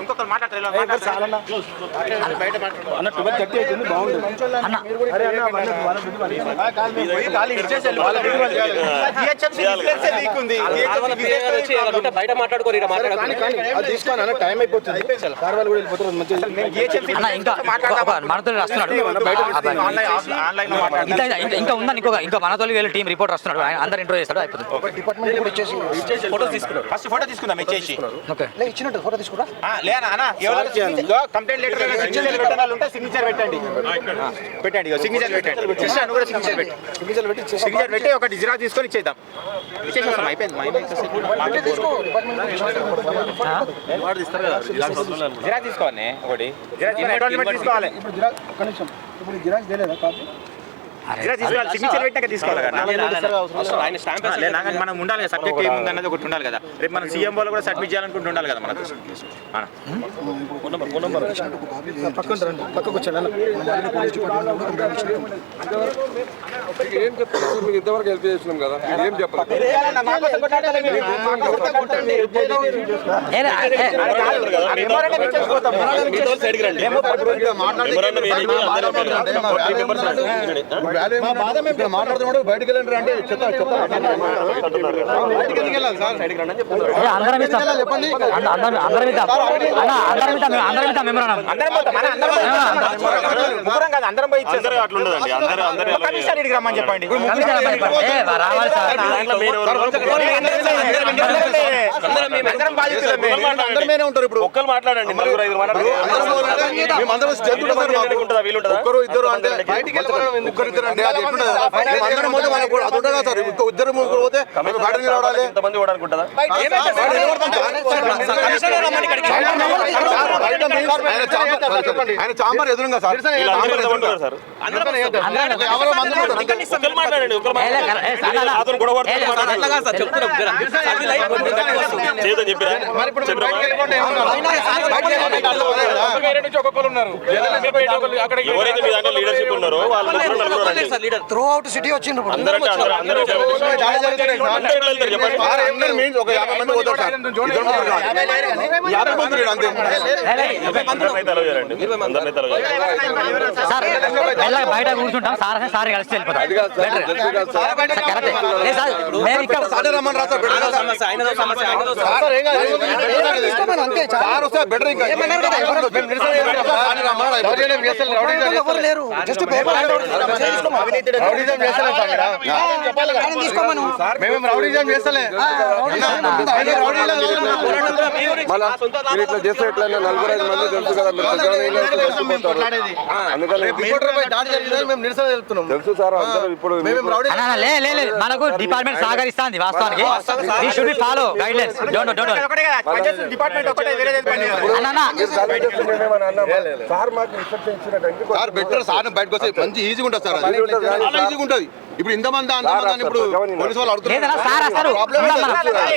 ఇంకొకరు మాట్లాడతారు అన్న 12:30 అవుతుంది బాగుంటుంది బయట మాట్లాడుకోరు తీసుకోండి అన్న టైం అయిపోతుంది సార్ వాళ్ళు కూడా వెళ్ళిపోతారు ఇంకా ఉందని ఇంకా మనతో వెళ్ళి టీం రిపోర్ట్ వస్తున్నాడు అందరు ఇంట్రో చేస్తాడు అయిపోతుంది డిపార్ట్మెంట్ కూడా ఇచ్చేసి ఫోటో తీసుకున్నారు ఫస్ట్ ఫోటో తీసుకుందాం ఇచ్చేసి ఇచ్చినట్టు ఫోటో తీసుకురా లేనా కంప్లైంట్ లెటర్ ఉంటే సిగ్నేచర్ పెట్టండి సిగ్నేచర్ పెట్టండి సిగ్నేచర్ పెట్టి ఒకటి జిరాక్స్ తీసుకొని ఇచ్చేద్దాం ఇచ్చేసాం అయిపోయింది జిరాక్స్ తీసుకోవాలి ఒకటి జిరాక్స్ తీసుకోవాలి ఇప్పుడు జిరాక్స్ తెలియదా కాపీ సిగ్నేచర్ పెట్టాక తీసుకోవాలి మనం ఉండాలి సబ్జెక్ట్ ఏముంది అన్నది ఒకటి ఉండాలి కదా రేపు మనం సీఎం వాళ్ళు కూడా సబ్మిట్ చేయాలనుకుంటూ ఉండాలి కదా మనకు పక్కకు వచ్చాను ఏం చెప్తారు మీకు ఇంతవరకు హెల్ప్ చేస్తున్నాం కదా ఏం చెప్పాలి మాట్లాడుతున్నాడు బయటకు వెళ్ళండి అంటే అందరం పోయి రమ్మని చెప్పండి ఉంటారు ఇప్పుడు ఒక్కరు మాట్లాడండి ఒక్కరు ఇద్దరు అంటే బయటికి ఒక్కరిద్దరు అంటే అది అందరం పోతే మనకు అది ఉంటుంది కదా సార్ ఇద్దరు ముగ్గురు పోతే బయట నిలబడాలి ఎంతమంది కూడా అనుకుంటుందా ఆయన చాంబర్ ఎదురుగా సార్ మాట్లాడండి ఎవరైతే మీ దాంట్లో లీడర్షిప్ ఉన్నారో వాళ్ళు త్రూ అవుట్ సిటీ వచ్చిండ్రు బయట కూర్చుంటాం సార్ కలిసి వెళ్ళిపోతాం రౌడీజం చేస్తలే ఇట్లా చేస్తే ఎట్లా 4-5 మంది తెలుసు కదా తెలుసు సార్ అందరూ ఇప్పుడు మనకు డిపార్ట్మెంట్ సహకరిస్తుంది వాస్తవానికి ఫాలో గైడ్ లైన్స్ సార్ మాకు ఇన్స్ట్రక్షన్ ఇచ్చినట్టు సార్ బెటర్ సార్ బయటకు వస్తే మంచి ఈజీగా ఉంటుంది సార్ ఈజీగా ఉంటుంది ఇప్పుడు ఇంతమంది అంతమంది ఇప్పుడు పోలీసు వాళ్ళు అడుగుతున్నారు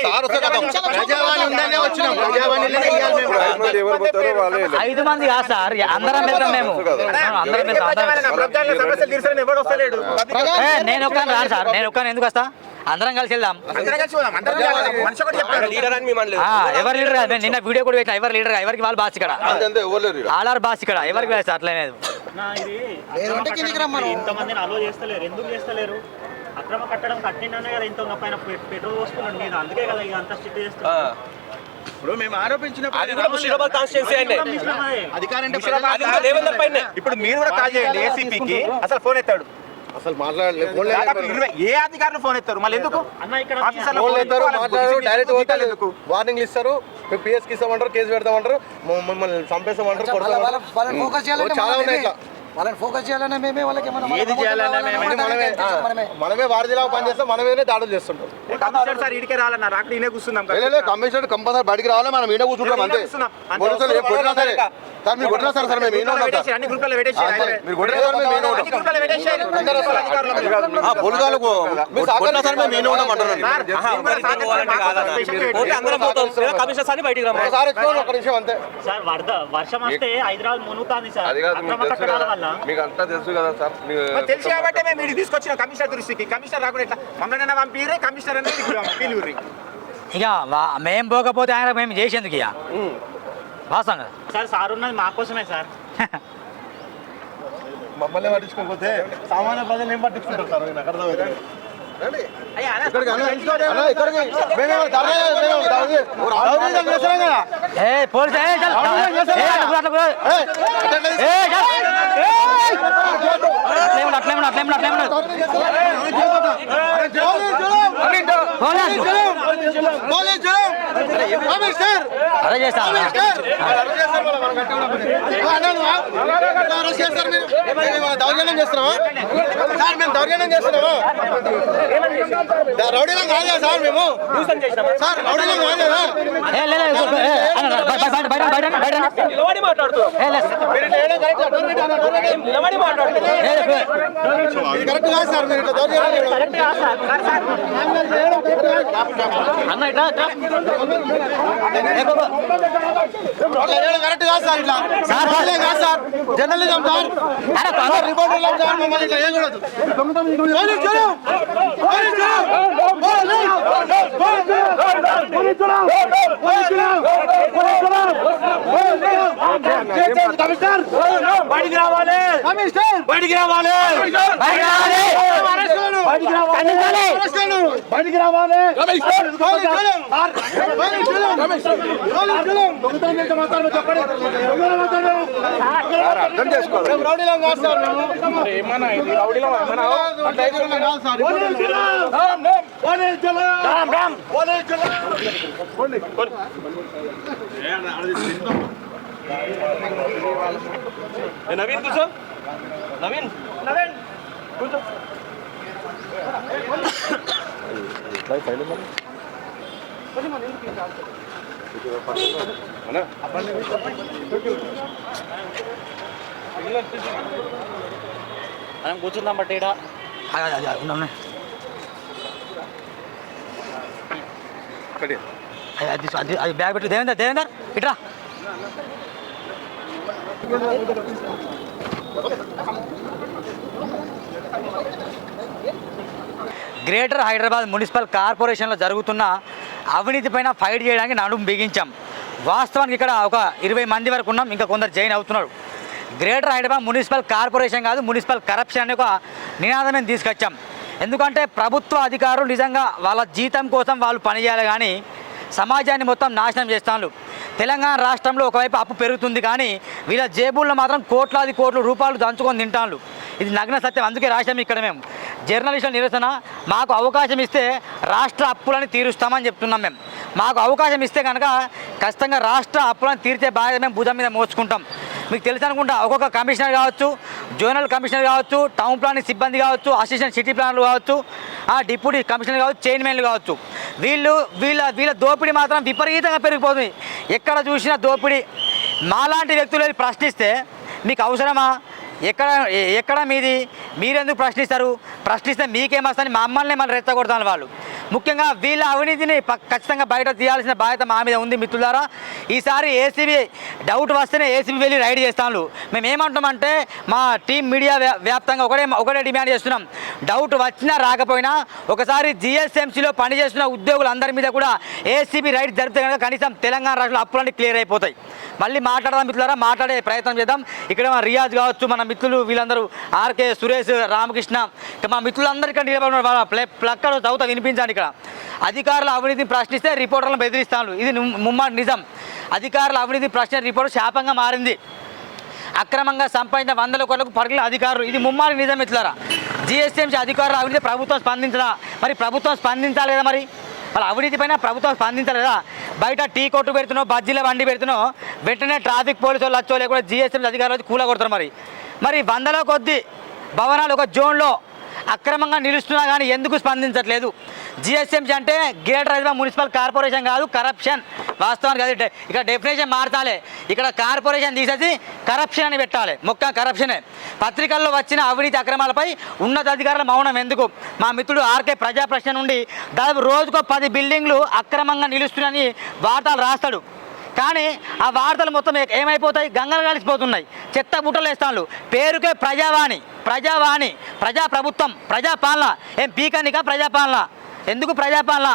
ఎవరు పోతారో వాళ్ళే 5 మంది కాదు సార్ అందరం వెళ్తాం మేము నేను ఒక్కని రాను సార్ నేను ఒక్కని ఎందుకు వస్తా అందరం కలిసి వెళ్దాం ఎవరు లీడర్ కాదు నిన్న వీడియో కూడా పెట్టిన ఎవరు లీడర్ ఎవరికి వాళ్ళు బాస్ ఇక్కడ ఆల్ఆర్ బాస్ ఇక్కడ ఎవరికి బాస్ అట్లేదు ఇంతమందిని అలో చేస్తలేరు ఎందుకు చేస్తలేరు అక్రమ కట్టడం కట్టిందనే కదా ఇంత పైన పెట్రోల్ పోసుకున్నాడు మీద అందుకే కదా ఇక అంత స్ట్రిక్ట్ చేస్తారు ఇప్పుడు మేము ఆరోపించిన ఇప్పుడు మీరు కూడా కాల్ చేయండి ఏసీపీకి అసలు ఫోన్ ఎత్తాడు అసలు మాట్లాడలేదు ఏ అధికారులు ఫోన్ ఎత్తారు మళ్ళీ ఎందుకు డైరెక్ట్ పోతారు వార్నింగ్లు ఇస్తారు పిఎస్కి ఇస్తామంటారు కేసు పెడతామంటారు మమ్మల్ని చంపేస్తామంటారు చాలా ఉన్నాయి ఇట్లా వాళ్ళని ఫోకస్ చేయాలనే మేమే వాళ్ళకి మనమే వారధిలా పనిచేస్తాం మనమే దాడులు చేస్తుంటాం సార్ ఇడికే రాలన్నారు అక్కడ ఈయన కూర్చున్నాం కమిషనర్ కంపల్సరీ బయటికి రావాలి మనం ఈయన కూర్చుంటాం అంతే పోలీసులు కొట్టినా సరే సార్ మీరు కొట్టినా సరే సార్ మేము ఈయన ఉన్నాం మీరు కొట్టినా సార్ మేము ఈయన ఉంటాం పోలీసులకు కొట్టినా సరే మేము ఈయన ఉన్నాం అంటున్నాను సార్ ఒక నిమిషం అంతే సార్ వర్షం వస్తే హైదరాబాద్ మునుగుతుంది సార్ మీకు అంతా తెలుసు కదా సార్ తెలుసు కాబట్టి మేము వీడికి తీసుకొచ్చిన కమిషనర్ దృష్టికి కమిషనర్ రాకుండా ఎట్లా మమ్మల్ని పంపిరే కమిషనర్ అనేది పిలువురి ఇక మేము పోకపోతే ఆయన మేము చేసేందుకు ఇక వాస్తవం కదా సార్ సార్ ఉన్నది మా కోసమే సార్. మమ్మల్ని పట్టించుకోకపోతే సామాన్య ప్రజలు ఏం పట్టించుకుంటారు సార్? నాకు అర్థమైంది. పోలీసు అదే చేస్తా దౌర్జన్యం చేస్తున్నావా సార్? మేము దౌర్జన్యం చేస్తున్నావా? రౌడీలం కాదు సార్ మేము. సార్ రౌడీలం కాదు కదా. కరెక్ట్ కాదు సార్. మీరు ఇట్లా దౌర్జన్యం కరెక్ట్ కాదు సార్. ఇట్లా కాదు sir. Journalism sir. Reporter sir. మమ్మల్ని ఇట్లా చేయకూడదు. బయటికి రావాలి. బయటికి రావాలి. బయటికి రావాలి. అర్థం చేసుకోవాలి. రౌడీలం కాదు సార్. ఏమన్నా రౌడీలం నవీన్ కూర్చో. నవీన్ కూర్చో. మనం కూర్చుందాం బట్ ఇక్కడ అది బ్యాగ్ పెట్టు. దేవేందర్ దేవేందర్ ఇట్రా. గ్రేటర్ హైదరాబాద్ మున్సిపల్ కార్పొరేషన్లో జరుగుతున్న అవినీతి పైన ఫైట్ చేయడానికి నడుము బిగించాం. వాస్తవానికి ఇక్కడ ఒక 20 మంది వరకు ఉన్నాం. ఇంకా కొందరు జాయిన్ అవుతున్నారు. గ్రేటర్ హైదరాబాద్ మున్సిపల్ కార్పొరేషన్ కాదు, మున్సిపల్ కరప్షన్ అనే ఒక నినాదం మేము తీసుకొచ్చాం. ఎందుకంటే ప్రభుత్వ అధికారులు నిజంగా వాళ్ళ జీతం కోసం వాళ్ళు పనిచేయాలి, కానీ సమాజాన్ని మొత్తం నాశనం చేస్తాను. తెలంగాణ రాష్ట్రంలో ఒకవైపు అప్పు పెరుగుతుంది, కానీ వీళ్ళ జేబుల్లో మాత్రం కోట్లాది కోట్ల రూపాయలు దంచుకొని తింటాను. ఇది నగ్న సత్యం. అందుకే రాష్ట్రం ఇక్కడ మేము జర్నలిస్టుల నిరసన. మాకు అవకాశం ఇస్తే రాష్ట్ర అప్పులని తీరుస్తామని చెప్తున్నాం. మాకు అవకాశం ఇస్తే కనుక ఖచ్చితంగా రాష్ట్ర అప్పులను తీర్చే బాధ్యత మేము భుజం మీద మోసుకుంటాం. మీకు తెలుసు అనుకుంటా, ఒక్కొక్క కమిషనర్ కావచ్చు, జోనల్ కమిషనర్ కావచ్చు, టౌన్ ప్లానింగ్ సిబ్బంది కావచ్చు, అసిస్టెంట్ సిటీ ప్లానర్లు కావచ్చు, డిప్యూటీ కమిషనర్ కావచ్చు, చైర్మన్లు కావచ్చు, వీళ్ళ దోపిడీ మాత్రం విపరీతంగా పెరిగిపోతుంది. ఎక్కడ చూసినా దోపిడీ. మాలాంటి వ్యక్తులు ప్రశ్నిస్తే మీకు అవసరమా? ఎక్కడ మీది? మీరెందుకు ప్రశ్నిస్తారు? ప్రశ్నిస్తే మీకేమొస్తుందని మమ్మల్ని మళ్ళీ రెచ్చగొడతాను వాళ్ళు. ముఖ్యంగా వీళ్ళ అవినీతిని ఖచ్చితంగా బయట తీయాల్సిన బాధ్యత మా మీద ఉంది మిత్రులారా. ఈసారి ఏసీబీ డౌట్ వస్తేనే ఏసీబీ వెళ్ళి రైడ్ చేస్తాను. మేము ఏమంటామంటే మా టీం మీడియా వ్యాప్తంగా ఒకటే డిమాండ్ చేస్తున్నాం. డౌట్ వచ్చినా రాకపోయినా ఒకసారి జిఎస్ఎంసీలో పనిచేస్తున్న ఉద్యోగులందరి మీద కూడా ఏసీబీ రైడ్ జరిపితే కనుక కనీసం తెలంగాణ రాష్ట్రంలో అప్పులన్నీ క్లియర్ అయిపోతాయి. మళ్ళీ మాట్లాడదాం మిత్రులారా, మాట్లాడే ప్రయత్నం చేద్దాం. ఇక్కడ మా రియాజ్ కావచ్చు, మన మిత్రులు వీళ్ళందరూ ఆర్కే, సురేష్, రామకృష్ణ, మా మిత్రులందరూ ఇక్కడ నిలబడి వాళ్ళ ప్లక్కడ చదువుతా వినిపించాను. ఇక్కడ అధికారుల అవినీతిని ప్రశ్నిస్తే రిపోర్టర్లను బెదిరిస్తాను. ఇది ముమ్మాటి నిజం. అధికారుల అవినీతి ప్రశ్న రిపోర్టర్ శాపంగా మారింది. అక్రమంగా సంపాదించిన 100 కోట్లకు పరుగుల అధికారులు, ఇది ముమ్మాటి నిజం మిత్రులారా. జిఎస్ఎంసీ అధికారుల అవినీతి ప్రభుత్వం స్పందించదా? మరి ప్రభుత్వం స్పందించాలి కదా. మరి వాళ్ళ అవినీతి పైన ప్రభుత్వం స్పందించలేదా? బయట టీ కొట్టు పెడుతున్నావు, బజ్జీల బండి పెడుతున్నావు, వెంటనే ట్రాఫిక్ పోలీసు వాళ్ళు వచ్చో లేకుండా జిఎస్ఎంసీ అధికారులు వచ్చి కూల కొడతారు. మరి 100ల కొద్ది భవనాలు ఒక జోన్లో అక్రమంగా నిలుస్తున్నా కానీ ఎందుకు స్పందించట్లేదు? జిఎస్ఎంసీ అంటే గ్రేటర్ హైదరాబాద్ మున్సిపల్ కార్పొరేషన్ కాదు, కరప్షన్. వాస్తవానికి అది ఇక్కడ డెఫినేషన్ మార్చాలి. ఇక్కడ కార్పొరేషన్ తీసేసి కరప్షన్ అని పెట్టాలి. మొక్క కరప్షనే. పత్రికల్లో వచ్చిన అవినీతి అక్రమాలపై ఉన్నతాధికారుల మౌనం ఎందుకు? మా మిత్రుడు ఆర్కే ప్రజాప్రశ్న నుండి దాదాపు రోజుకో 10 బిల్డింగ్లు అక్రమంగా నిలుస్తున్నాయని వార్తలు రాస్తాడు. కానీ ఆ వార్తలు మొత్తం ఏమైపోతాయి? గంగలు కలిసిపోతున్నాయి. చెత్త బుట్టలు వేస్తాను. పేరుకే ప్రజావాణి, ప్రజావాణి, ప్రజాప్రభుత్వం, ప్రజాపాలన. ఏం పీకనిక ప్రజాపాలన? ఎందుకు ప్రజాపాలన?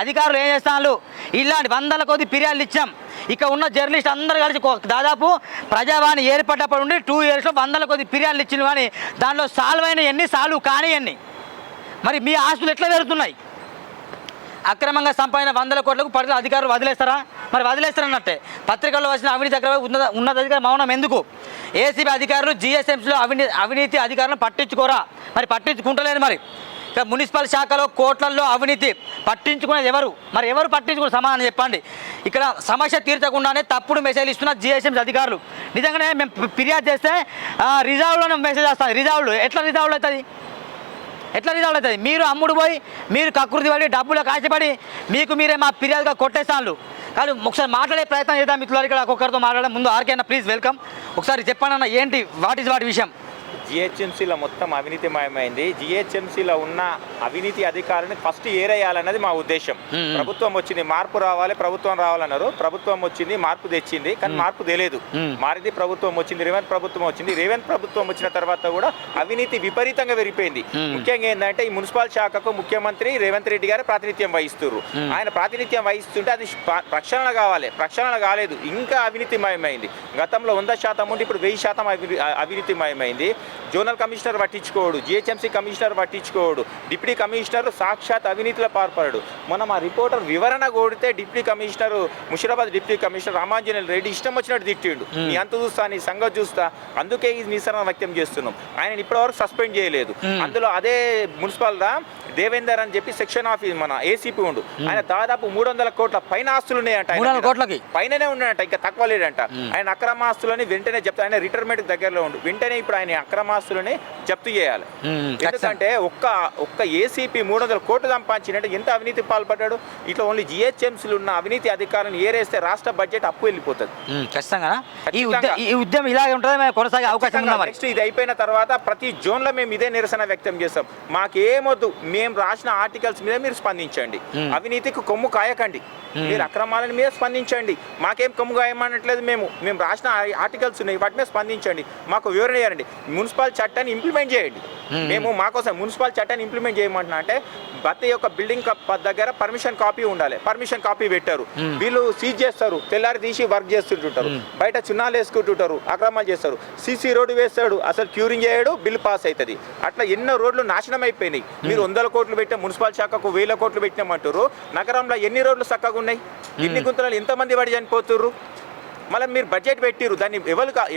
అధికారులు ఏం చేస్తున్నారు? ఇలాంటి వందల కొద్ది ఫిర్యాదులు ఇచ్చాం. ఇక ఉన్న జర్నలిస్ట్ అందరూ కలిసి దాదాపు ప్రజావాణి ఏర్పడ్డప్పటి నుండి 2 yearsలో వందల కొద్ది ఫిర్యాదులు ఇచ్చింది. కానీ దాంట్లో సాల్వ్ అయిన ఎన్ని సాల్వ్ కానీ ఎన్ని? మరి మీ ఆస్తులు ఎట్లా పెరుగుతున్నాయి? అక్రమంగా సంపాదించిన 100 కోట్లకు ప్రజలు అధికారులు వదిలేస్తారా? మరి వదిలేస్తారన్నట్టే. పత్రికల్లో వచ్చిన అవినీతి దగ్గర ఉన్నతాధికారి మౌనం ఎందుకు? ఏసీబీ అధికారులు జిహెచ్ఎంసీలో అవినీతి అధికారులను పట్టించుకోరా? మరి పట్టించుకుంటలేదు. మరి ఇక మున్సిపల్ శాఖలో కోట్లల్లో అవినీతి పట్టించుకునేది ఎవరు? మరి ఎవరు పట్టించుకుని సమాధానం చెప్పండి. ఇక్కడ సమస్య తీర్చకుండానే తప్పుడు మెసేజ్ ఇస్తున్న జిహెచ్ఎంసీ అధికారులు. నిజంగానే మేము ఫిర్యాదు చేస్తే రిజాల్వ్లోనే మెసేజ్ వస్తుంది. రిజాల్వ్ ఎట్లా రిజాల్వ్ అవుతుంది? మీరు అమ్ముడు పోయి మీరు కకృతి పడి డబ్బులు కాసిపడి మీకు మీరే మా ఫిర్యాదుగా కొట్టేస్తాను. కానీ ఒకసారి మాట్లాడే ప్రయత్నం చేద్దాం మిత్రులు. ఇక్కడ ఒక్కొక్కరితో మాట్లాడే ముందు ఆర్కే అన్న ప్లీజ్ వెల్కమ్. ఒకసారి చెప్పండి అన్న, ఏంటి వాటి విషయం? జిహెచ్ఎంసీలో మొత్తం అవినీతిమయమైంది. జిహెచ్ఎంసీలో ఉన్న అవినీతి అధికారులను ఫస్ట్ ఏరేయాలన్నది మా ఉద్దేశం. ప్రభుత్వం వచ్చింది, మార్పు రావాలి, ప్రభుత్వం రావాలన్నారు. ప్రభుత్వం వచ్చింది, మార్పు తెచ్చింది, కానీ మార్పు తెలియదు. మారింది ప్రభుత్వం వచ్చింది, రేవంత్ ప్రభుత్వం వచ్చింది. రేవంత్ ప్రభుత్వం వచ్చిన తర్వాత కూడా అవినీతి విపరీతంగా పెరిగిపోయింది. ముఖ్యంగా ఏంటంటే ఈ మున్సిపల్ శాఖకు ముఖ్యమంత్రి రేవంత్ రెడ్డి గారు ప్రాతినిధ్యం వహిస్తున్నారు. ఆయన ప్రాతినిధ్యం వహిస్తుంటే అది ప్రక్షాళన కావాలి, ప్రక్షాళన కాలేదు, ఇంకా అవినీతిమయమైంది. గతంలో 100% ఉండి ఇప్పుడు 1000% అవినీతిమయమైంది. జోనల్ కమిషనర్ పట్టించుకోడు, జిహెచ్ఎంసీ కమిషనర్ పట్టించుకోడు, డిప్యూటీ కమిషనర్ సాక్షాత్ అవినీతిలో పాల్పడాడు. మనం ఆ రిపోర్టర్ వివరణ కోడితే deputy commissioner Musheerabad deputy commissioner Ramanjaneyulu Reddy ఇష్టం వచ్చినట్టు తిట్టిండు. నీ అంత చూస్తా, నీ సంగతి చూస్తా, అందుకే ఈ నిరసన వ్యక్తం చేస్తున్నాం. ఆయన ఇప్పటివరకు సస్పెండ్ చేయలేదు. అందులో అదే మున్సిపల్ దేవేందర్ అని చెప్పి సెక్షన్ ఆఫీస్ మన ఏసీపీ ఉండు, ఆయన దాదాపు 300 కోట్ల పైన ఆస్తులు ఉన్నాయంట. 300 కోట్లకి పైననే ఉన్నాయంట, ఇంకా తక్కువ లేదంట. ఆయన అక్రమాస్తులని వెంటనే చెప్తా, ఆయన రిటైర్మెంట్ దగ్గరలో ఉండు, వెంటనే ఇప్పుడు ఆయన అక్రమాస్తులని జప్తు చేయాలి. ఎందుకంటే ఒక్క ఏసీపీ 300 కోట్లు సంపాదించినట్టు ఎంత అవినీతి పాల్పడ్డాడు. ఇట్లా ఓన్లీ జిహెచ్ఎంసీలు ఉన్న అవినీతి అధికారులను ఏరేస్తే రాష్ట్ర బడ్జెట్ అప్పు వెళ్ళిపోతుంది. ఖచ్చితంగా ఈ ఉద్యమం ఇలాగే ఉంటుంది, కొనసాగే అవకాశం ఉందా? నెక్స్ట్ ఇది అయిపోయిన తర్వాత ప్రతి జోన్లో మేము ఇదే నిరసన వ్యక్తం చేస్తాం. మాకేమొద్దు, మేము రాసిన ఆర్టికల్స్ మీద మీరు స్పందించండి, అవినీతికి కొమ్ము కాయకండి, మీరు అక్రమాల మీద స్పందించండి. మాకేం కొమ్ము కాయమనట్లేదు, మేము రాసిన ఆర్టికల్స్ ఉన్నాయి, వాటి మీద స్పందించండి, మాకు వివరణ చేయండి, మున్సిపల్ చట్టాన్ని ఇంప్లిమెంట్ చేయండి. మేము మాకోసం మున్సిపల్ చట్టాన్ని ఇంప్లిమెంట్ చేయమంటున్నా అంటే ప్రతి ఒక్క బిల్డింగ్ దగ్గర పర్మిషన్ కాపీ ఉండాలి. పర్మిషన్ కాపీ పెట్టారు, వీళ్ళు సీజ్ చేస్తారు, తెల్లారి తీసి వర్క్ చేస్తుంటారు, బయట చున్నాలు వేసుకుంటుంటారు, అక్రమాలు చేస్తారు. సీసీ రోడ్డు వేస్తాడు, అసలు క్యూరింగ్ చేయడు, బిల్ పాస్ అవుతుంది. అట్లా ఎన్నో రోడ్లు నాశనం అయిపోయినాయి. మీరు 100 కోట్లు పెట్టే మున్సిపల్ శాఖకు 1000 కోట్లు పెట్టినామంటారు. నగరంలో ఎన్ని రోడ్లు చక్కగా ఉన్నాయి, ఎన్ని గుంతలు ఎంతమంది పడి చనిపోతున్నారు. మళ్ళీ మీరు బడ్జెట్ పెట్టిరు, దాన్ని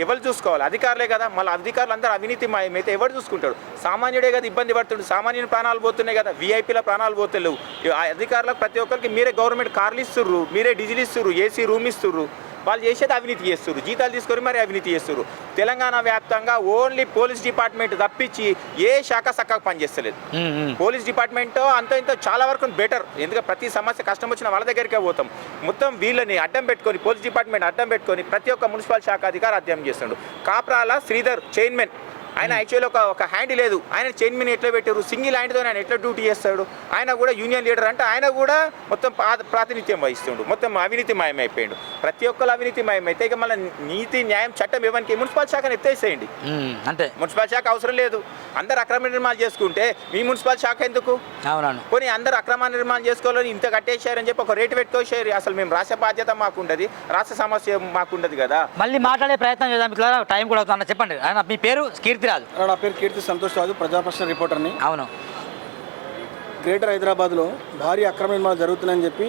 ఎవరు చూసుకోవాలి? అధికారులే కదా. మళ్ళీ అధికారులు అందరూ అవినీతి మాయమైతే ఎవరు చూసుకుంటాడు? సామాన్యుడే కదా ఇబ్బంది పడుతుంది. సామాన్యుని ప్రాణాలు పోతున్నాయి కదా, వీఐపీల ప్రాణాలు పోతలేవు. అధికారులకు ప్రతి ఒక్కరికి మీరే గవర్నమెంట్ కార్లు ఇస్తుర్రు, మీరే డీజిల్ ఇస్తుర్రు, ఏసీ రూమ్ ఇస్తుర్రు. వాళ్ళు చేసేది అవినీతి చేస్తున్నారు, జీతాలు తీసుకొని మరి అవినీతి చేస్తున్నారు. తెలంగాణ వ్యాప్తంగా ఓన్లీ పోలీస్ డిపార్ట్మెంట్ తప్పించి ఏ శాఖ చక్కగా పనిచేస్తలేదు. పోలీస్ డిపార్ట్మెంట్ ఇంత చాలా వరకు బెటర్, ఎందుకంటే ప్రతి సమస్య కష్టం వచ్చిన వాళ్ళ దగ్గరికే పోతాం. మొత్తం వీళ్ళని అడ్డం పెట్టుకొని, పోలీస్ డిపార్ట్మెంట్ అడ్డం పెట్టుకొని ప్రతి ఒక్క మున్సిపల్ శాఖ అధికారి అధ్యయనం చేస్తున్నాడు. కాప్రాల శ్రీధర్ చైర్మన్, ఆయన యాక్చువల్లీ ఒక హ్యాండ్ లేదు, ఆయన చైర్మన్ ఎట్లా పెట్టారు, సింగిల్ హ్యాండ్తో ఆయన ఎట్లా డ్యూటీ చేస్తాడు? ఆయన కూడా యూనియన్ లీడర్ అంటే ఆయన కూడా మొత్తం ప్రాతినిధ్యం వహిస్తుండు, మొత్తం అవినీతి మాయమైపోయాడు. ప్రతి ఒక్కరు అవినీతి మాయమైతే ఇక మళ్ళీ నీతి న్యాయం చట్టం ఇవ్వడానికి మున్సిపల్ శాఖను ఎత్తేసేయండి, అంతే. మున్సిపల్ శాఖ అవసరం లేదు. అందరు అక్రమ నిర్మాణాలు చేసుకుంటే మీ మున్సిపల్ శాఖ ఎందుకు? పోనీ అందరు అక్రమ నిర్మాణం చేసుకోవాలని ఇంత కట్టేశారని చెప్పి ఒక రేటు పెట్టుకోసారు. అసలు మేము రాసే బాధ్యత మాకుండదు, రాసే సమస్య మాకుండదు కదా. మళ్ళీ మాట్లాడే ప్రయత్నం చేద్దాం, టైం కూడా అవుతుంది. చెప్పండి, మీ పేరు? నా పేరు కీర్తి సంతోష్ రాజు, ప్రజాప్రశ్న రిపోర్టర్ని. అవును. గ్రేటర్ హైదరాబాద్లో భారీ అక్రమ నిర్మాణాలు జరుగుతున్నాయని చెప్పి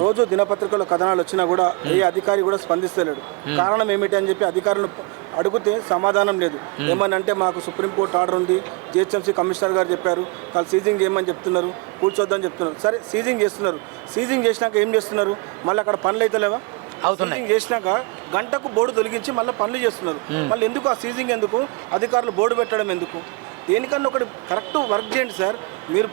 రోజు దినపత్రికల్లో కథనాలు వచ్చినా కూడా ఏ అధికారి కూడా స్పందిస్తలేడు. కారణం ఏమిటి అని చెప్పి అధికారులను అడిగితే సమాధానం లేదు. ఏమనంటే మాకు సుప్రీంకోర్టు ఆర్డర్ ఉంది, జిహెచ్ఎంసీ కమిషనర్ గారు చెప్పారు, వాళ్ళు సీజింగ్ చేయమని చెప్తున్నారు, కూర్చోద్దని చెప్తున్నారు. సరే సీజింగ్ చేస్తున్నారు, సీజింగ్ చేసినాక ఏం చేస్తున్నారు? మళ్ళీ అక్కడ పనులు అయితే లేవా? సీజింగ్ చేసినాక గంటకు బోర్డు తొలగించి మళ్ళీ పనులు చేస్తున్నారు. మళ్ళీ ఎందుకు ఆ సీజింగ్ ఎందుకు? అధికారులు బోర్డు పెట్టడం ఎందుకు? దేనికన్నా ఒకటి కరెక్ట్ వర్క్ చేయండి సార్. మీరు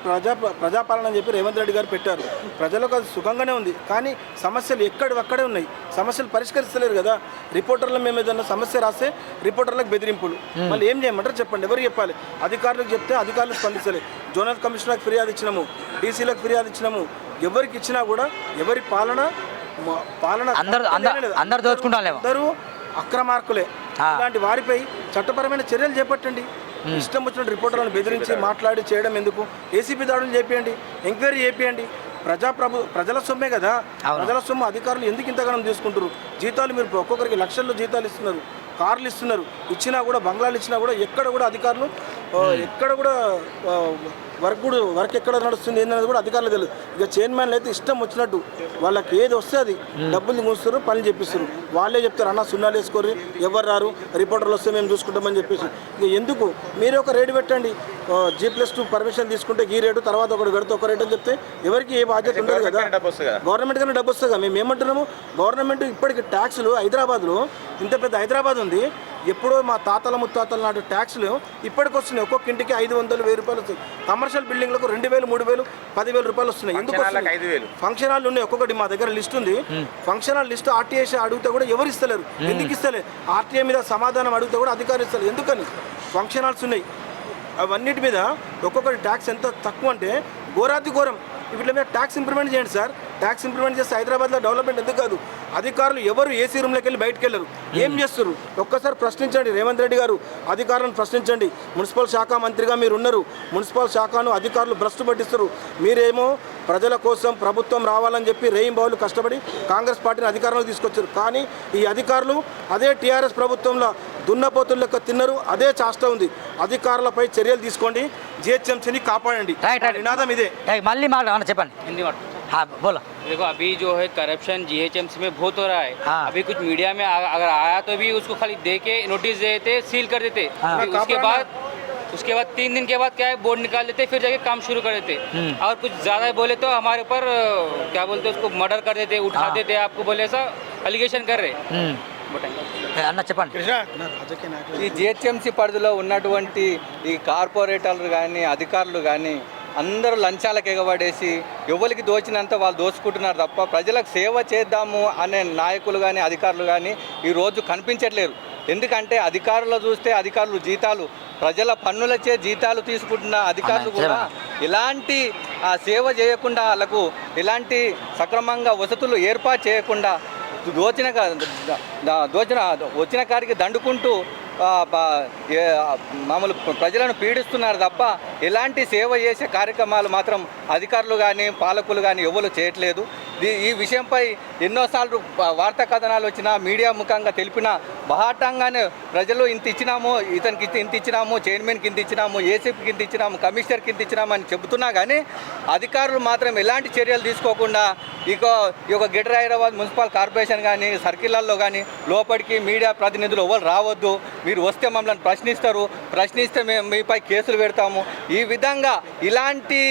ప్రజాపాలన అని చెప్పి రేవంత్ రెడ్డి గారు పెట్టారు, ప్రజలకు అది సుఖంగానే ఉంది, కానీ సమస్యలు ఎక్కడక్కడే ఉన్నాయి, సమస్యలు పరిష్కరిస్తలేరు కదా. రిపోర్టర్లు మేము ఏదైనా సమస్య రాస్తే రిపోర్టర్లకు బెదిరింపులు, మళ్ళీ ఏం చేయమంటారు చెప్పండి? ఎవరు చెప్పాలి? అధికారులకు చెప్తే అధికారులు స్పందిస్తలేదు. జోనల్ కమిషనర్కి ఫిర్యాదు ఇచ్చినాము, డీసీలకు ఫిర్యాదు ఇచ్చినాము, ఎవరికి ఇచ్చినా కూడా ఎవరి పాలన అందరూ దోచుకుంటారు, అందరూ అక్రమార్కులే. ఇలాంటి వారిపై చట్టపరమైన చర్యలు చేపట్టండి. ఇష్టం వచ్చిన రిపోర్టర్లను బెదిరించి మాట్లాడి చేయడం ఎందుకు? ఏసీబీ దాడులు చేపియండి, ఎంక్వైరీ చేపియండి. ప్రజల సొమ్మే కదా. అవును. ప్రజల సొమ్ము అధికారులు ఎందుకు ఇంతగానం తీసుకుంటారు? జీతాలు మీరు ఒక్కొక్కరికి లక్షల్లో జీతాలు ఇస్తున్నారు, కార్లు ఇస్తున్నారు, ఇచ్చినా కూడా బంగ్లాలు ఇచ్చినా కూడా ఎక్కడ కూడా అధికారులు ఎక్కడ కూడా వర్క్ ఎక్కడ నడుస్తుంది ఏంటనేది కూడా అధికారులు తెలియదు. ఇక చైర్మన్లు అయితే ఇష్టం వచ్చినట్టు వాళ్ళకి ఏది వస్తే అది డబ్బులు మూస్తారు, పని చెప్పిస్తారు. వాళ్ళే చెప్తారు అన్న సున్నాలు వేసుకోరు, ఎవరు రారు, రిపోర్టర్లు వస్తే మేము చూసుకుంటామని చెప్పేసి. ఇక ఎందుకు మీరే ఒక రేటు పెట్టండి, G+2 పర్మిషన్ తీసుకుంటే ఈ రేటు, తర్వాత ఒకటి పెడితే ఒక రేటు అని చెప్తే ఎవరికి ఏ బాధ్యత ఉండదు కదా. గవర్నమెంట్ కన్నా డబ్బు వస్తుంది కదా. మేము ఏమంటున్నాము, గవర్నమెంట్ ఇప్పటికి ట్యాక్సులు హైదరాబాద్లో ఇంత పెద్ద హైదరాబాద్ ఉంది, ఎప్పుడో మా తాతల ముత్తాతల నాటి ట్యాక్సులు ఇప్పటికి వస్తున్నాయి. ఒక్కొక్క ఇంటికి 500, 1000 రూపాయలు వస్తాయి. కమర్షియల్ బిల్డింగ్లకు 2000, 3000, 10,000 రూపాయలు వస్తున్నాయి. ఎందుకు వస్తున్నాయి? ఫంక్షన్ హాల్ ఉన్నాయి. ఒక్కొక్కటి మా దగ్గర లిస్ట్ ఉంది. ఫంక్షన్ హాల్ లిస్ట్ ఆర్టీఐ అడిగితే కూడా ఎవరు ఇస్తలేరు. ఎందుకు ఇస్తలే? ఆర్టీఐ మీద సమాధానం అడిగితే కూడా అధికారులు ఇస్తలేరు. ఎందుకని? ఫంక్షన్ హాల్స్ ఉన్నాయి, అవన్నిటి మీద ఒక్కొక్కటి ట్యాక్స్ ఎంత తక్కువ అంటే ఘోరాతి ఘోరం. వీటి మీద ట్యాక్స్ ఇంప్లిమెంట్ చేయండి సార్. ట్యాక్స్ ఇంప్లిమెంట్ చేస్తే హైదరాబాద్లో డెవలప్మెంట్ ఎందుకు కాదు? అధికారులు ఎవరు ఏసీ రూమ్లోకి వెళ్ళి బయటకు వెళ్ళరు. ఏం చేస్తారు? ఒక్కసారి ప్రశ్నించండి. రేవంత్ రెడ్డి గారు అధికారులను ప్రశ్నించండి. మున్సిపల్ శాఖ మంత్రిగా మీరు ఉన్నారు. మున్సిపల్ శాఖను అధికారులు భ్రష్టు పట్టిస్తారు. మీరేమో ప్రజల కోసం ప్రభుత్వం రావాలని చెప్పి రేయింబావులు కష్టపడి కాంగ్రెస్ పార్టీని అధికారంలోకి తీసుకొచ్చారు. కానీ ఈ అధికారులు అదే టీఆర్ఎస్ ప్రభుత్వంలో దున్నపోతుల లెక్క తిన్నారు. అదే చాష్ట ఉంది. అధికారులపై చర్యలు తీసుకోండి, జిహెచ్ఎంసీని కాపాడండి. నినాదం ఇదే. మళ్ళీ మాట చెప్పండి. हिंदी में हाँ बोलो। देखो अभी जो है करप्शन जीएचएमसी में बहुत हो रहा है। हाँ। अभी कुछ मीडिया में अगर आया तो भी उसको खाली दे के नोटिस दे देते, सील कर देते। हाँ। फिर उसके बाद 3 दिन के बाद क्या है बोर्ड निकाल देते, फिर जाके काम शुरू कर देते। और कुछ ज़्यादा बोले तो हमारे ऊपर क्या बोलते उसको मर्डर कर देते, उठा हाँ। देते, आपको बोले ऐसा अलिगेशन कर रहे। అన్న చెప్పండి. ఈ జిహెచ్ఎంసీ పరిధిలో ఉన్నటువంటి ఈ కార్పొరేటర్లు కానీ అధికారులు కానీ అందరూ లంచాలకు ఎగబడేసి ఎవరికి దోచినంత వాళ్ళు దోచుకుంటున్నారు తప్ప ప్రజలకు సేవ చేద్దాము అనే నాయకులు కానీ అధికారులు కానీ ఈరోజు కనిపించట్లేరు. ఎందుకంటే అధికారులు చూస్తే అధికారులు జీతాలు ప్రజల పన్నులచే జీతాలు తీసుకుంటున్న అధికారులు కూడా ఎలాంటి సేవ చేయకుండా వాళ్ళకు ఎలాంటి సక్రమంగా వసతులు ఏర్పాటు చేయకుండా వచ్చిన కాడికి దండుకుంటూ మామూలు ప్రజలను పీడిస్తున్నారు తప్ప ఎలాంటి సేవ చేసే కార్యక్రమాలు మాత్రం అధికారులు కానీ పాలకులు కానీ ఎవరు చేయట్లేదు. ఈ విషయంపై ఎన్నోసార్లు వార్తా కథనాలు వచ్చినా మీడియా ముఖంగా తెలిపిన బహాటంగానే ప్రజలు ఇంత ఇచ్చినాము, ఇతనికి ఇంత ఇచ్చినాము, చైర్మన్కి ఇంత ఇచ్చినాము, ఏసీపీకి ఇంత ఇచ్చినాము, కమిషనర్కి ఇంత ఇచ్చినాము అని చెబుతున్నా కానీ అధికారులు మాత్రం ఎలాంటి చర్యలు తీసుకోకుండా ఈ యొక్క గ్రేటర్ హైదరాబాద్ మున్సిపల్ కార్పొరేషన్ కానీ సర్కిళ్లలో కానీ లోపలికి మీడియా ప్రతినిధులు ఎవరు రావద్దు, మీరు వస్తే మమ్మల్ని ప్రశ్నిస్తే మేము మీపై కేసులు పెడతాము, ఈ విధంగా ఇలాంటి